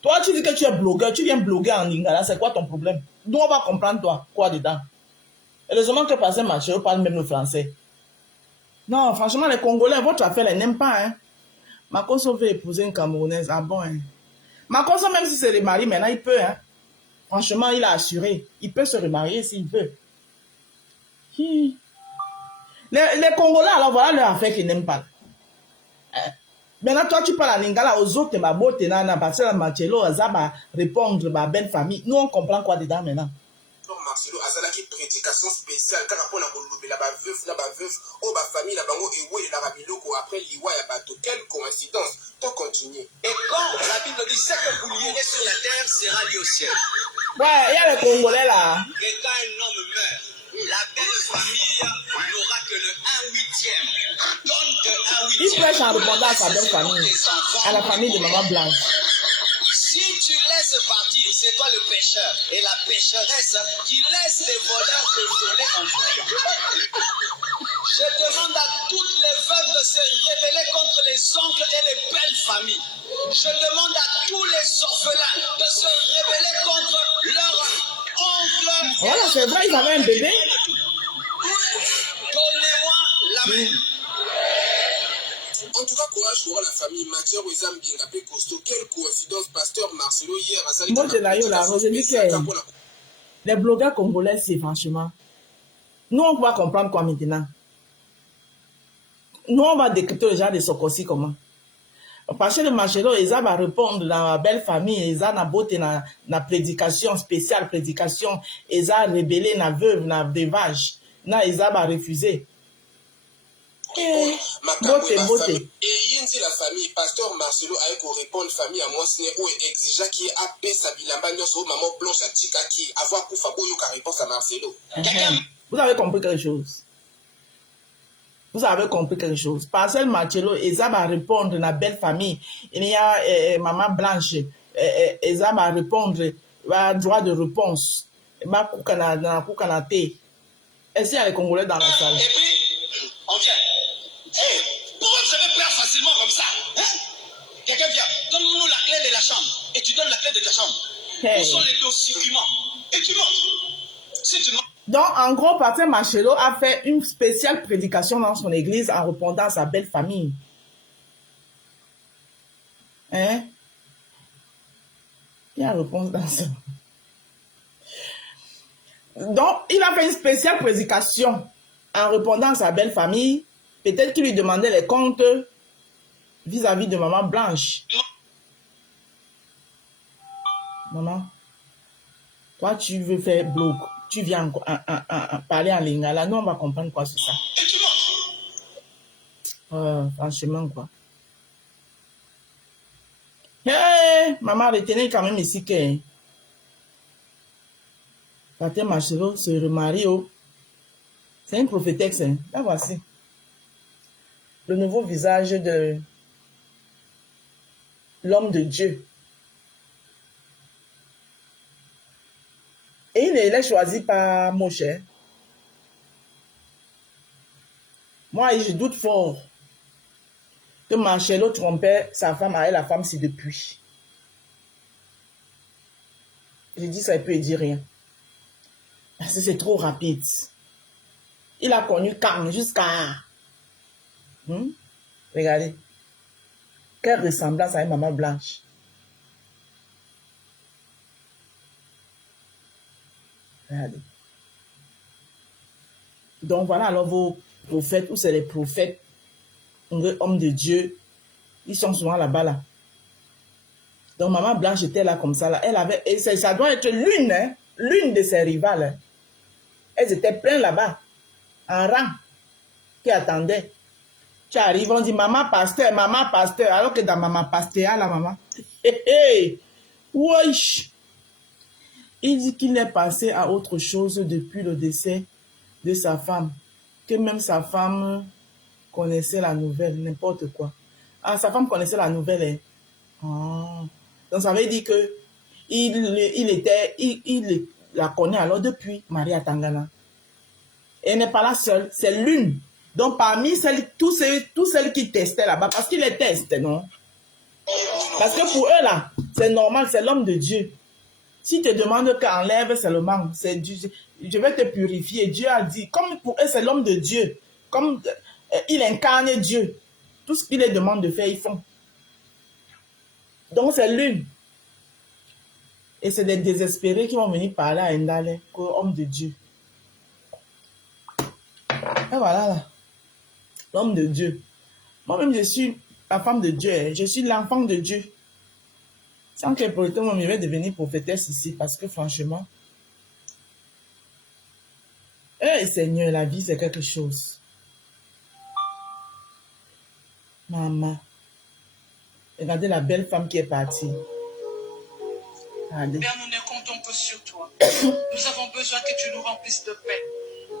Toi, tu dis que tu es blogueur, tu viens bloguer en lingala, c'est quoi ton problème? Nous, on va comprendre toi, quoi dedans. Heureusement que Pasteur Marcelo parle même le français. Non, franchement, les Congolais, votre affaire, ils n'aiment pas. Hein. Makosso veut épouser une Camerounaise. Ah bon, hein. Makosso, même si c'est le mari, maintenant, il peut. Hein. Franchement, il a assuré. Il peut se remarier s'il veut. Les Congolais, alors voilà leur affaire qu'ils n'aiment pas. Hein. Maintenant, toi, tu parles en lingala aux autres, ma beauté, nana, parce que Marcelo, ça va répondre, ma belle famille. Nous, on comprend quoi dedans maintenant. Marcelo azalaki prédication spéciale car pour la kolobela ba veuf o ba famille la bango ewe la biloko après liwa ya bato. Quelle coïncidence. Pour continuer. Et quand la Bible dit ce que vous lierez sur la terre sera lié au ciel. Ouais, il y a les Congolais là. Et quand un homme meurt, la belle famille n'aura que le 1/8. Donne que 1/8. Il prêche en répondant à sa belle famille, à la famille de Maman Blanche. Si tu laisses partir, c'est toi le pécheur et la pécheresse qui laisse les voleurs te voler en voyant. Je demande à toutes les veuves de se rebeller contre les oncles et les belles familles. Je demande à tous les orphelins de se rebeller contre leurs oncles. Voilà, c'est vrai, ils avaient un bébé. Donnez-moi la main. En tout cas, courage pour la famille. Mathieu Wezam Bingapé Costo. Quelle coïncidence, pasteur Marcelo hier à Sali. Moi, je l'ai dit que les blogueurs congolais, c'est franchement. Nous, on va comprendre quoi maintenant. Nous, on va décrypter le genre de Sokosi comment. Parce que le Marcelo, ils va répondre dans la belle famille, ils ont beauté dans la prédication, spéciale prédication, ils ont rébellé dans la veuve, dans la dévage. Non, ils ont refusé. Beauté. Et yinzi la famille, pasteur Marcelo a répondre famille à moi, c'est où exigea qui a payé sa bilamba sur maman blanche à Tika qui avoir pour Fabo Yoka réponse à Marcelo. Vous avez compris quelque chose? Vous avez compris quelque chose? Parce que Marcelo, ils va répondre dans la belle famille. Il y a maman blanche, ils va répondre, droit de réponse. Est-ce qu'il y a les Congolais dans la salle? Et puis, on vient. Hey, pourquoi vous avez peur facilement comme ça? Hein? Quelqu'un vient, donne-nous la clé de la chambre. Et tu donnes la clé de ta chambre. Hey. Où sont les documents? Et tu montes. Si tu montes. Donc, en gros, Pasteur Marcelo a fait une spéciale prédication dans son église en répondant à sa belle famille. Hein? Il y a une réponse dans ça. Donc, il a fait une spéciale prédication en répondant à sa belle famille. Peut-être qu'il lui demandait les comptes vis-à-vis de Maman Blanche. Maman, toi, tu veux faire blog. Tu viens parler en lingala. Nous, on va comprendre quoi c'est ça. Franchement, quoi. Hey, maman, retenez quand même ici que Pasteur Marcelo se remarie. C'est une prophétesse. Hein. Là, voici. Le nouveau visage de l'homme de Dieu. Et il est choisi par Moshe. Moi, je doute fort que Marcelo trompait sa femme avec la femme si depuis. Je dis ça, il peut dire rien. Parce que c'est trop rapide. Il a connu Kang jusqu'à... Regardez. Quelle ressemblance avec Maman Blanche. Regardez. Donc voilà, alors vos prophètes, où c'est les prophètes, hommes de Dieu, ils sont souvent là-bas là. Donc Maman Blanche était là comme ça là. Elle avait, et ça doit être l'une de ses rivales. Hein. Elles étaient pleines là-bas, en rang, qui attendaient. Tu arrives, on dit maman pasteur, alors que dans Maman Pasteur, la maman. Wesh. Il dit qu'il est passé à autre chose depuis le décès de sa femme, que même sa femme connaissait la nouvelle, n'importe quoi. Ah, sa femme connaissait la nouvelle. Hein. Oh. Donc ça veut dire que il la connaît alors depuis Maria Tangana. Elle n'est pas la seule, c'est l'une. Donc parmi tous celles qui testaient là-bas, parce qu'ils les testent, non? Parce que pour eux là, c'est normal, c'est l'homme de Dieu. Si te demande qu'enlève seulement, c'est Dieu, je vais te purifier. Dieu a dit, comme pour eux c'est l'homme de Dieu, comme il incarne Dieu, tout ce qu'il les demande de faire, ils font. Donc c'est l'une. Et c'est des désespérés qui vont venir parler à Ndale, homme de Dieu. Et voilà là. L'homme de Dieu. Moi-même, je suis la femme de Dieu. Je suis l'enfant de Dieu. Sans que pour le temps, je vais devenir prophétesse ici. Parce que franchement, Eh Seigneur, la vie c'est quelque chose. Maman. Regardez la belle femme qui est partie. Regardez. Père, nous ne comptons que sur toi. Nous avons besoin que tu nous remplisses de paix,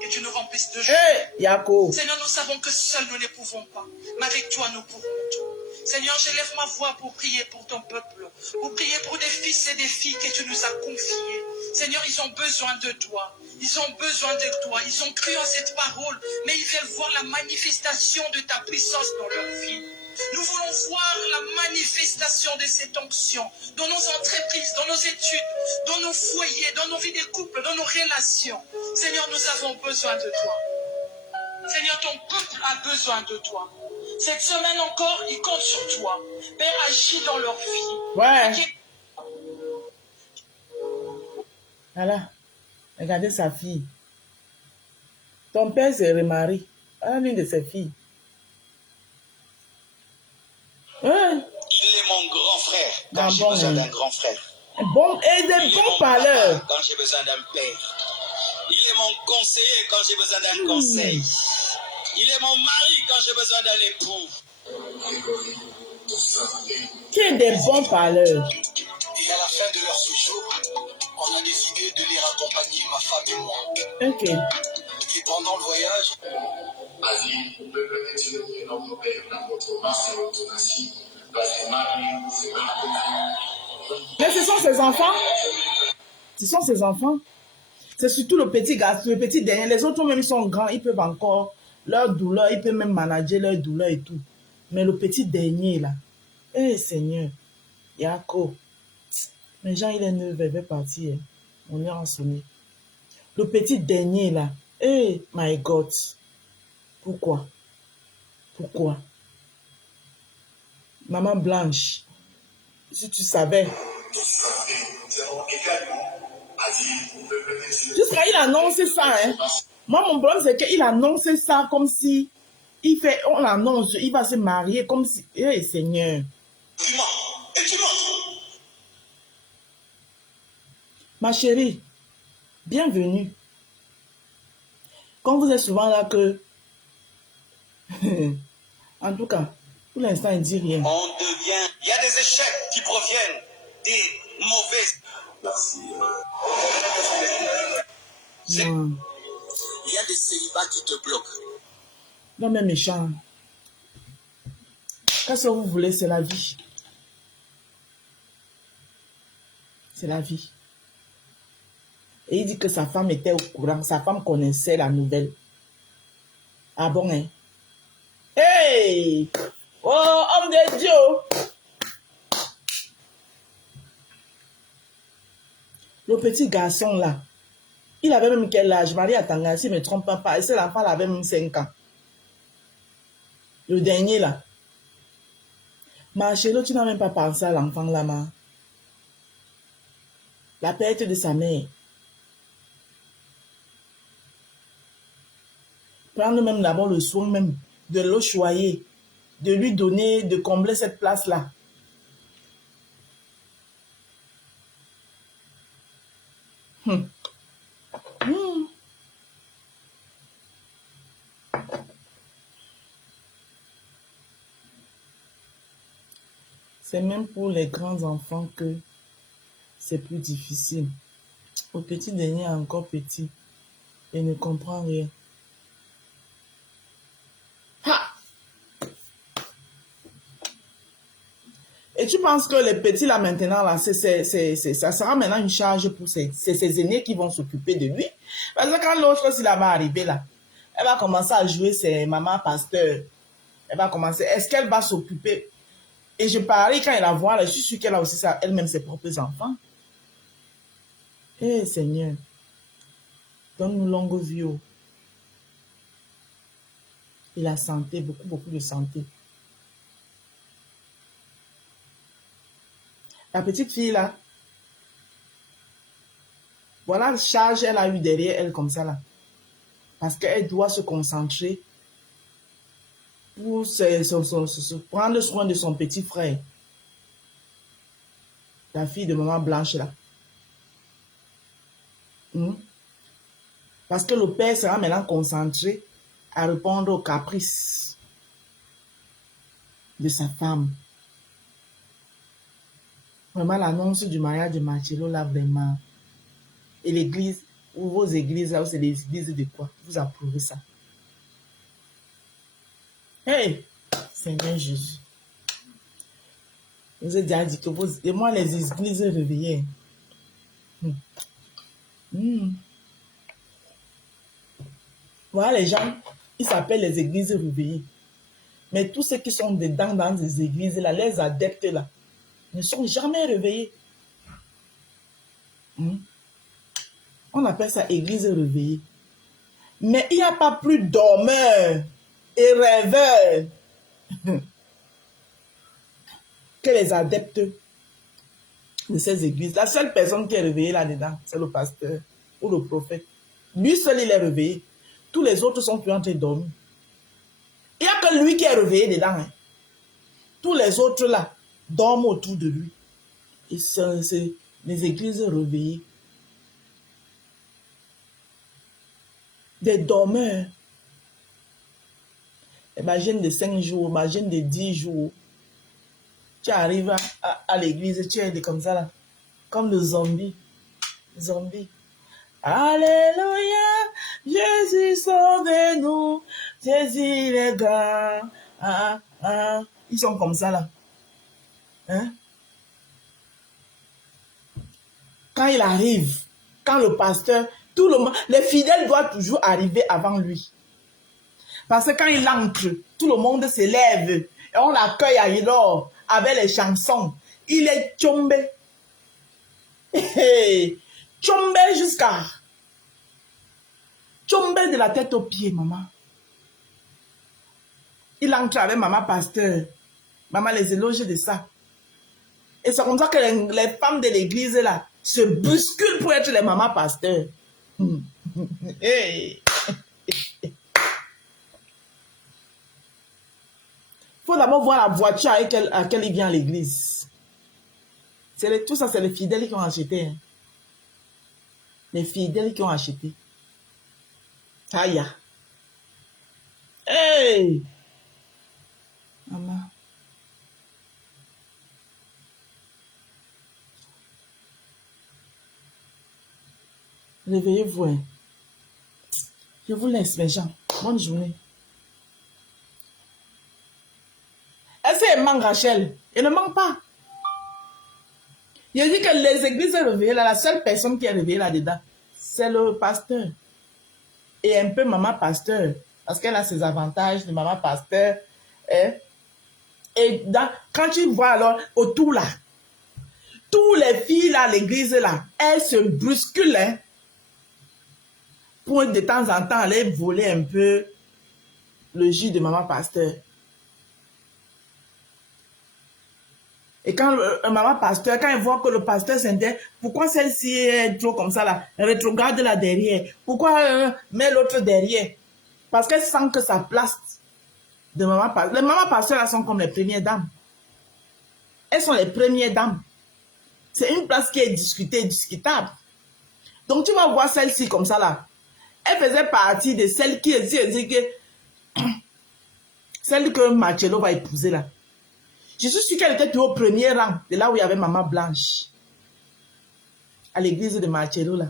que tu nous remplisses de joie. Hey, Yako. Seigneur, nous savons que seuls nous ne pouvons pas, mais avec toi nous pouvons tout. Seigneur, je lève ma voix pour prier pour ton peuple, pour prier pour des fils et des filles que tu nous as confiés. Seigneur, ils ont besoin de toi. Ils ont besoin de toi. Ils ont cru en cette parole, mais ils veulent voir la manifestation de ta puissance dans leur vie. Nous voulons voir la manifestation de cette onction dans nos entreprises, dans nos études, dans nos foyers, dans nos vies de couple, dans nos relations. Seigneur, nous avons besoin de toi. Seigneur, ton peuple a besoin de toi. Cette semaine encore, ils comptent sur toi. Père, agis dans leur vie. Ouais. Voilà. Regardez sa fille. Ton père s'est remarié. Voilà l'une de ses filles. Ouais. Il est mon grand frère quand Ah j'ai bon, besoin hein. d'un grand frère. Bon, et Il des est bons mon parleurs. papa quand j'ai besoin d'un père. Il est mon conseiller quand j'ai besoin d'un conseil. Il est mon mari quand j'ai besoin d'un époux. Qui est des bons parleurs. Et à la fin de leur séjour, on a décidé de les raccompagner, ma femme et moi. Ok. Et pendant le voyage, Mais ce sont ses enfants. Ce sont ses enfants. C'est surtout le petit garçon, le petit dernier. Les autres même sont grands, ils peuvent encore leur douleur, ils peuvent même manager leur douleur et tout. Mais le petit dernier là, eh Seigneur, Yako, mais Jean il est neuf, il va partir. Hein. On est en sonné. Le petit dernier là, eh my God, pourquoi? Pourquoi? Maman Blanche, si tu savais. Jusqu'à il annonce ça, hein. Moi, mon problème, c'est qu'il annonce ça comme si on annonce, il va se marier comme si, eh Seigneur. Tu mens. Et tu mens. Ma chérie, bienvenue. Comme vous êtes souvent là que, en tout cas, pour l'instant, il ne dit rien. On devient... Il y a des échecs qui proviennent des mauvaises... Merci. Non, il y a des célibats qui te bloquent. non mais méchant. Qu'est-ce que vous voulez, c'est la vie. C'est la vie. Et il dit que sa femme était au courant. Sa femme connaissait la nouvelle. Ah bon, hein? Hey! Oh, homme de Dieu! Le petit garçon là, il avait même quel âge? Marie Atanga, si je ne me trompe pas. Et cet enfant là avait même 5 ans. Le dernier là. Ma chérie, tu n'as même pas pensé à l'enfant là, ma. La perte de sa mère. Prendre même d'abord le soin même de le choyer, de lui donner, de combler cette place-là. C'est même pour les grands enfants que c'est plus difficile. Le petit dernier est encore petit et ne comprend rien. Ha! Et tu penses que les petits là maintenant, là, ça sera maintenant une charge pour ses aînés qui vont s'occuper de lui. Parce que quand l'autre, s'il va arriver là, elle va commencer à jouer ses mamans pasteurs. Elle va commencer. Est-ce qu'elle va s'occuper? Et je parie quand elle la voit, je suis sûre qu'elle a aussi ça, elle-même ses propres enfants. Eh Seigneur, donne-nous longue vie. Oh. Et la santé, beaucoup de santé. La petite fille là, voilà la charge qu'elle a eu derrière elle comme ça là. Parce qu'elle doit se concentrer pour prendre soin de son petit frère. La fille de maman Blanche là. Parce que le père sera maintenant concentré à répondre aux caprices de sa femme. Vraiment, l'annonce du mariage de Marcello, là, vraiment. Et l'église, ou vos églises, là, c'est des églises de quoi? Vous approuvez ça. Hey! Seigneur Jésus. Je vous ai déjà dit que vous... Et moi, les églises réveillées. Voilà, les gens, ils s'appellent les églises réveillées. Mais tous ceux qui sont dedans dans ces églises, là, les adeptes, là, ne sont jamais réveillés. On appelle ça église réveillée. Mais il n'y a pas plus dormeurs et rêveurs que les adeptes de ces églises. La seule personne qui est réveillée là-dedans, c'est le pasteur ou le prophète. Lui seul, il est réveillé. Tous les autres sont plus en train de dormir. Il n'y a que lui qui est réveillé dedans. Hein. Tous les autres là dorment autour de lui. Et c'est les églises réveillées. Des dormeurs. Imagine de 5 jours, imagine de 10 jours. Tu arrives à l'église, tu es comme ça là. Comme le zombie. Zombie. Alléluia, Jésus sauve-nous, Jésus les gars. Ils sont comme ça là. Hein? Quand il arrive, quand le pasteur, tout le monde, les fidèles doivent toujours arriver avant lui. Parce que quand il entre, tout le monde se lève et on l'accueille alors avec les chansons. Il est tombé. Tombé jusqu'à... Tombé de la tête aux pieds, maman. Il entre avec maman pasteur. Maman les éloge de ça. Et c'est comme ça que les femmes de l'église là se bousculent pour être les mamans pasteurs. Hey. Il faut d'abord voir la voiture à laquelle il vient à l'église. Tout ça, c'est les fidèles qui ont acheté. Hein. Les fidèles qui ont acheté. Aïe. Hey! Maman. Réveillez-vous. Hein. Je vous laisse, mes gens. Bonne journée. Est-ce qu'elle manque, Rachel? Elle ne manque pas. Je dis que les églises réveillées, là, la seule personne qui est réveillée là-dedans, c'est le pasteur. Et un peu maman pasteur. Parce qu'elle a ses avantages de maman pasteur. Hein? Et quand tu vois alors autour là, toutes les filles là, l'église là, elles se brusculent. Hein, pour de temps en temps aller voler un peu le jus de maman pasteur. Et quand maman pasteur, quand elle voit que le pasteur s'intéresse, pourquoi celle-ci est trop comme ça là, rétrograde là derrière, pourquoi met l'autre derrière? Parce qu'elle sent que sa place de maman pasteur, les mamans pasteurs là sont comme les premières dames. Elles sont les premières dames. C'est une place qui est discutée, discutable. Donc tu vas voir celle-ci comme ça là. Elle faisait partie de celle qui dit que celle que Marcello va épouser là. Je suis sûre qu'elle était toujours au premier rang de là où il y avait maman Blanche. À l'église de Marcello là.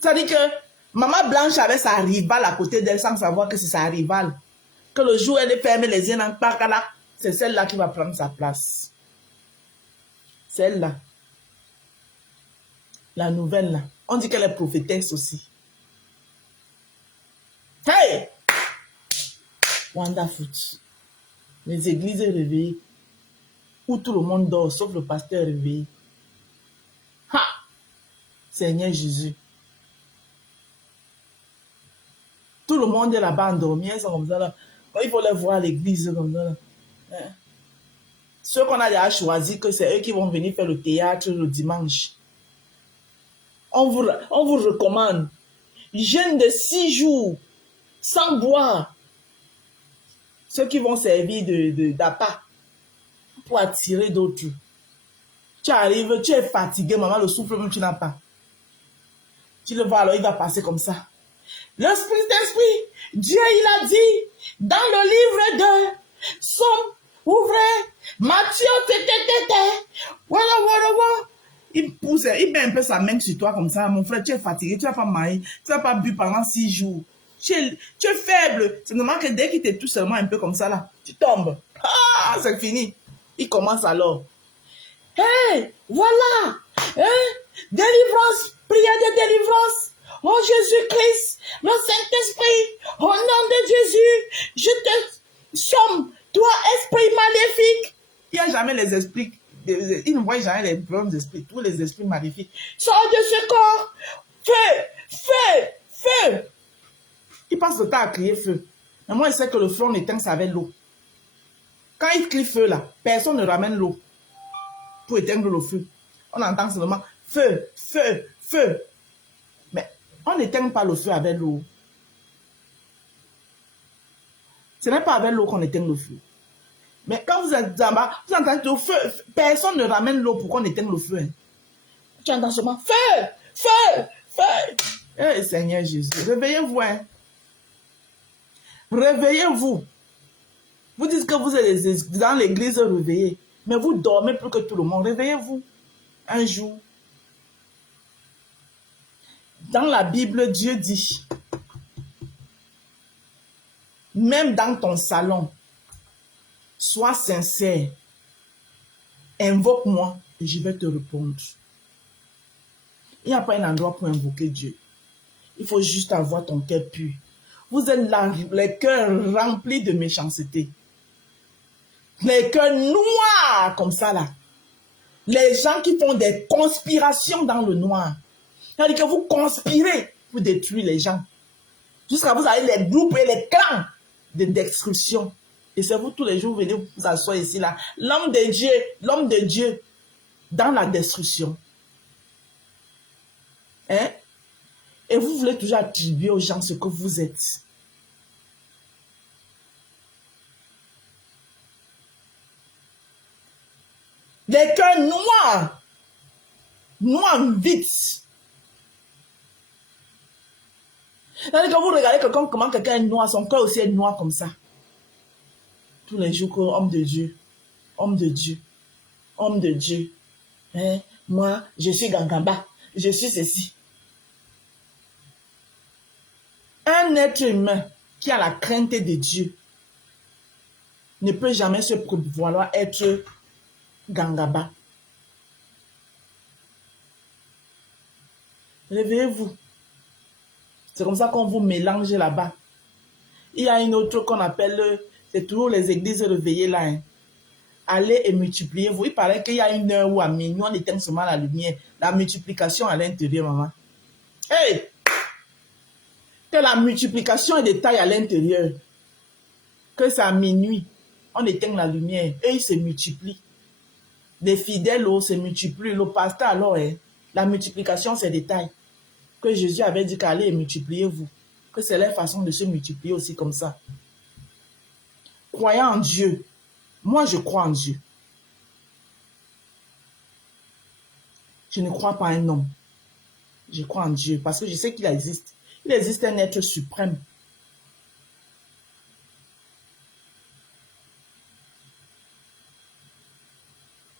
Ça dit que maman Blanche avait sa rivale à côté d'elle sans savoir que c'est sa rivale. Que le jour où elle ferme les yeux dans le là, c'est celle-là qui va prendre sa place. Celle-là. La nouvelle là. On dit qu'elle est prophétesse aussi. Hey! Wonderful. Les églises réveillées. Où tout le monde dort, sauf le pasteur réveillé. Ha! Seigneur Jésus. Tout le monde est là-bas endormi. Elles sont comme ça là. Il faut les voir à l'église comme ça là. Hein? Ceux qu'on a déjà choisi, que c'est eux qui vont venir faire le théâtre le dimanche. On vous recommande. Jeûne de 6 jours. Sans boire. Ceux qui vont servir d'appât pour attirer d'autres. Tu arrives, tu es fatigué, maman, le souffle même tu n'as pas. Tu le vois, alors il va passer comme ça. L'Esprit d'Esprit, Dieu, il a dit, dans le livre de Somme, ouvrez, Matthieu, voilà. Il pousse, il met un peu sa main sur toi comme ça. Mon frère, tu es fatigué, tu n'as pas marié, tu n'as pas bu pendant 6 jours. Tu es faible. C'est normal que dès qu'il te touche seulement un peu comme ça, là, tu tombes. Ah, c'est fini. Il commence alors. Hé, voilà. Délivrance, prière de délivrance. Oh Jésus-Christ, le Saint-Esprit, au nom de Jésus, je te somme, toi, esprit maléfique. Il n'y a jamais les esprits, il ne voit jamais les bons esprits, tous les esprits maléfiques. Sors de ce corps, feu. Il passe le temps à crier feu. Mais moi, je sais que le feu, on éteint ça avec l'eau. Quand il crie feu là, personne ne ramène l'eau pour éteindre le feu. On entend seulement feu. Mais on n'éteint pas le feu avec l'eau. Ce n'est pas avec l'eau qu'on éteint le feu. Mais quand vous êtes en bas, vous entendez le feu. Personne ne ramène l'eau pour qu'on éteigne le feu. Hein. Tu entends seulement feu. Eh Seigneur Jésus, réveillez-vous. Hein. Réveillez-vous. Vous dites que vous êtes dans l'église réveillés. Mais vous dormez plus que tout le monde. Réveillez-vous. Un jour. Dans la Bible, Dieu dit, même dans ton salon, sois sincère, invoque-moi et je vais te répondre. Il n'y a pas un endroit pour invoquer Dieu. Il faut juste avoir ton cœur pur. Vous êtes là, les cœurs remplis de méchanceté. Les cœurs noirs comme ça là. Les gens qui font des conspirations dans le noir. C'est-à-dire que vous conspirez pour détruire les gens. Jusqu'à vous avez les groupes et les clans de destruction. Et c'est vous tous les jours, vous venez vous asseoir ici là. L'homme de Dieu, dans la destruction. Hein? Et vous voulez toujours attribuer aux gens ce que vous êtes. Les cœurs noirs vite. C'est-à-dire que vous regardez comment quelqu'un est noir, son cœur aussi est noir comme ça. Tous les jours, homme de Dieu. Hein? Moi, je suis Gangamba. Je suis ceci. Un être humain qui a la crainte de Dieu ne peut jamais se vouloir être Gangaba. Réveillez-vous. C'est comme ça qu'on vous mélange là-bas. Il y a une autre qu'on appelle, c'est toujours les églises réveillées là. Hein. Allez et multipliez-vous. Il paraît qu'il y a une heure où à minuit, on éteint seulement la lumière. La multiplication à l'intérieur, maman. Hey! Que la multiplication est de taille à l'intérieur. Que c'est à minuit, on éteint la lumière. Et ils se multiplient. Les fidèles se multiplient. Le pasteur alors, hein, la multiplication c'est de taille. Que Jésus avait dit qu'allez et multipliez-vous. Que c'est leur façon de se multiplier aussi comme ça. Croyez en Dieu. Moi, je crois en Dieu. Je ne crois pas en un homme. Je crois en Dieu parce que je sais qu'il existe. Il existe un être suprême.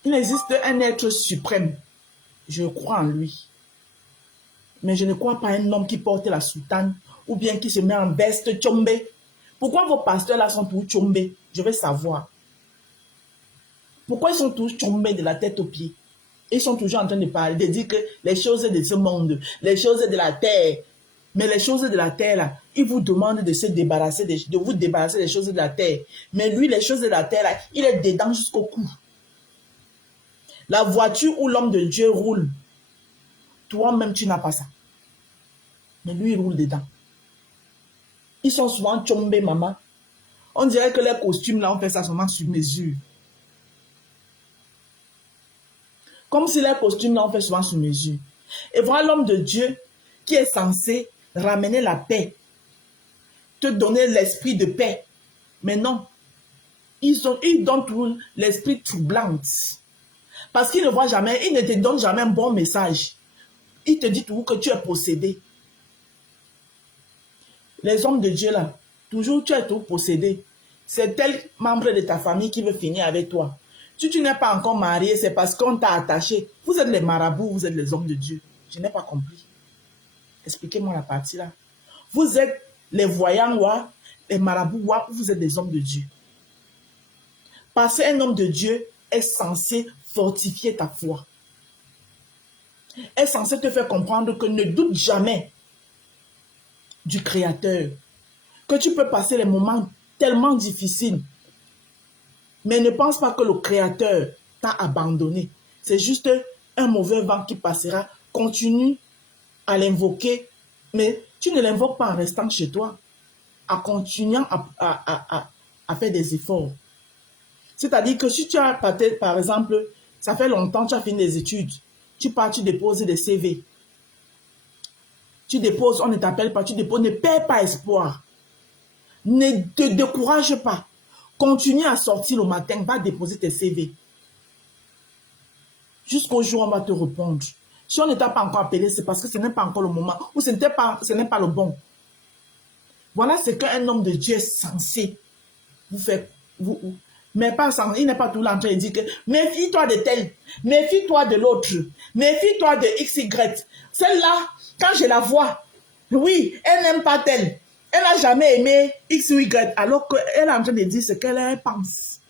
Il existe un être suprême. Je crois en lui. Mais je ne crois pas un homme qui porte la soutane ou bien qui se met en veste tchombe. Pourquoi vos pasteurs là sont tous tchombe? Je veux savoir. Pourquoi ils sont tous tchombe de la tête aux pieds? Ils sont toujours en train de parler, de dire que les choses de ce monde, les choses de la terre. Mais les choses de la terre là, ils vous demandent de se débarrasser, de vous débarrasser des choses de la terre. Mais lui, les choses de la terre là, il est dedans jusqu'au cou. La voiture où l'homme de Dieu roule, toi-même, tu n'as pas ça. Mais lui, il roule dedans. Ils sont souvent tchombés, maman. On dirait que les costumes, là, on fait ça seulement sur mesure. Comme si les costumes, là, on fait souvent sur mesure. Et voilà l'homme de Dieu qui est censé ramener la paix. Te donner l'esprit de paix. Mais non. Ils donnent tout l'esprit troublant. Parce qu'ils ne voient jamais, ils ne te donnent jamais un bon message. il te dit toujours que tu es possédé. Les hommes de Dieu là, toujours tu es tout possédé. C'est tel membre de ta famille qui veut finir avec toi. Si tu n'es pas encore marié, c'est parce qu'on t'a attaché. Vous êtes les marabouts, vous êtes les hommes de Dieu. Je n'ai pas compris. Expliquez-moi la partie là. Vous êtes les voyants, les marabouts, vous êtes des hommes de Dieu. Parce qu'un homme de Dieu est censé fortifier ta foi. Est censé te faire comprendre que ne doute jamais du Créateur. Que tu peux passer les moments tellement difficiles. Mais ne pense pas que le Créateur t'a abandonné. C'est juste un mauvais vent qui passera. Continue à l'invoquer. Mais tu ne l'invoques pas en restant chez toi. En continuant à faire des efforts. C'est-à-dire que si tu as, par exemple, ça fait longtemps que tu as fini des études. Tu pars, tu déposes des CV. Tu déposes, on ne t'appelle pas, tu déposes, ne perds pas espoir. Ne te décourage pas. Continue à sortir le matin, va déposer tes CV. Jusqu'au jour où on va te répondre. Si on ne t'a pas encore appelé, c'est parce que ce n'est pas encore le moment ou ce n'est pas le bon. Voilà ce qu'un homme de Dieu est censé vous faire. Mais pas sans, il n'est pas tout là en train de dire que méfie-toi de tel, méfie-toi de l'autre, méfie-toi de XY. Celle-là, quand je la vois, oui, elle n'aime pas tel. Elle n'a jamais aimé X ou Y, alors qu'elle est en train de dire ce qu'elle pense.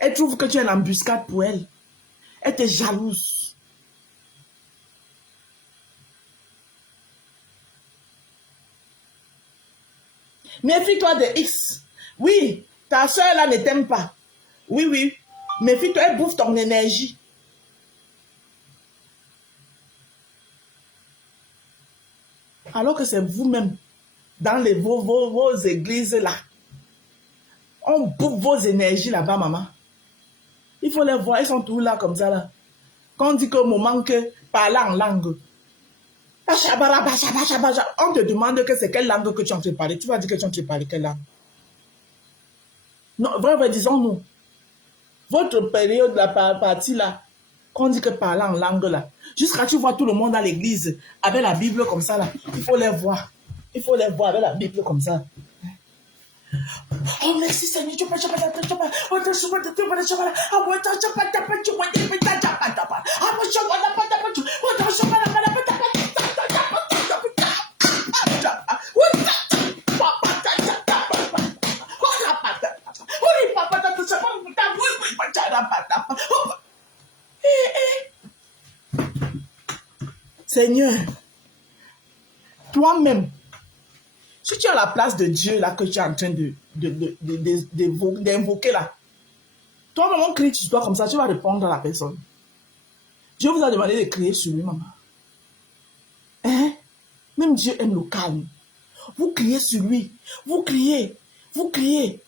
Elle trouve que tu es l'embuscade pour elle. Elle te jalouse. Méfie-toi de X. Oui, ta soeur là ne t'aime pas. Oui, oui. Méfie-toi, elle bouffe ton énergie. Alors que c'est vous-même, dans vos églises là. On bouffe vos énergies là-bas, maman. Il faut les voir, ils sont tous là comme ça là. Quand on dit qu'au moment que parler en langue, on te demande que c'est quelle langue que tu es en train de parler. Tu vas dire que tu es en train de parler quelle langue. Non, vrai, disons-nous. Votre période, la partie là, qu'on dit que parler en langue là, jusqu'à tu vois tout le monde à l'église avec la Bible comme ça là, il faut les voir. Il faut les voir avec la Bible comme ça. Oh merci Seigneur, tu peux Seigneur, toi-même, si tu es à la place de Dieu là que tu es en train d'invoquer là, toi-même on crie sur toi comme ça, tu vas répondre à la personne. Dieu vous a demandé de crier sur lui, maman. Hein? Même Dieu aime le calme. Vous criez sur lui. Vous criez. Vous criez.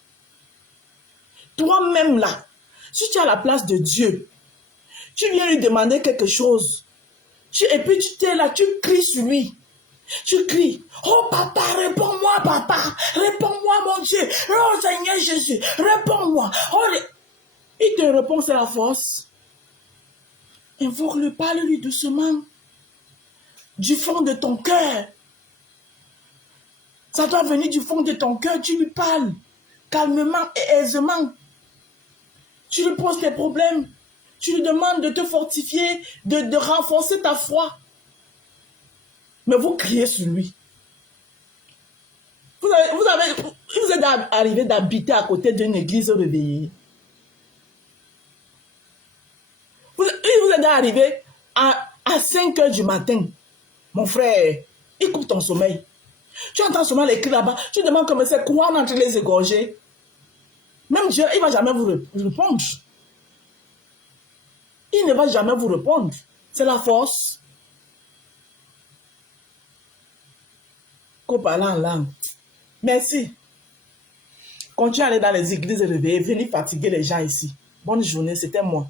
Toi-même là, si tu es à la place de Dieu, tu viens lui demander quelque chose. Et puis tu t'es là, tu cries sur lui. Tu cries, oh papa, réponds-moi papa, réponds-moi mon Dieu, oh Seigneur Jésus, réponds-moi. Oh, il te répond, c'est la force. Invoque-le, parle-lui doucement, du fond de ton cœur. Ça doit venir du fond de ton cœur, tu lui parles, calmement et aisément. Tu lui poses tes problèmes, tu lui demandes de te fortifier, de renforcer ta foi. Mais vous criez sur lui. Vous êtes arrivé d'habiter à côté d'une église réveillée. Vous êtes arrivé à 5 heures du matin. Mon frère, il coupe ton sommeil. Tu entends seulement les cris là-bas. Tu demandes comment c'est quoi on est en train de les égorger. Même Dieu, il ne va jamais vous répondre. Il ne va jamais vous répondre. C'est la force. Parler en langue. Merci. Continuez à aller dans les églises réveillées. Venez fatiguer les gens ici. Bonne journée, c'était moi.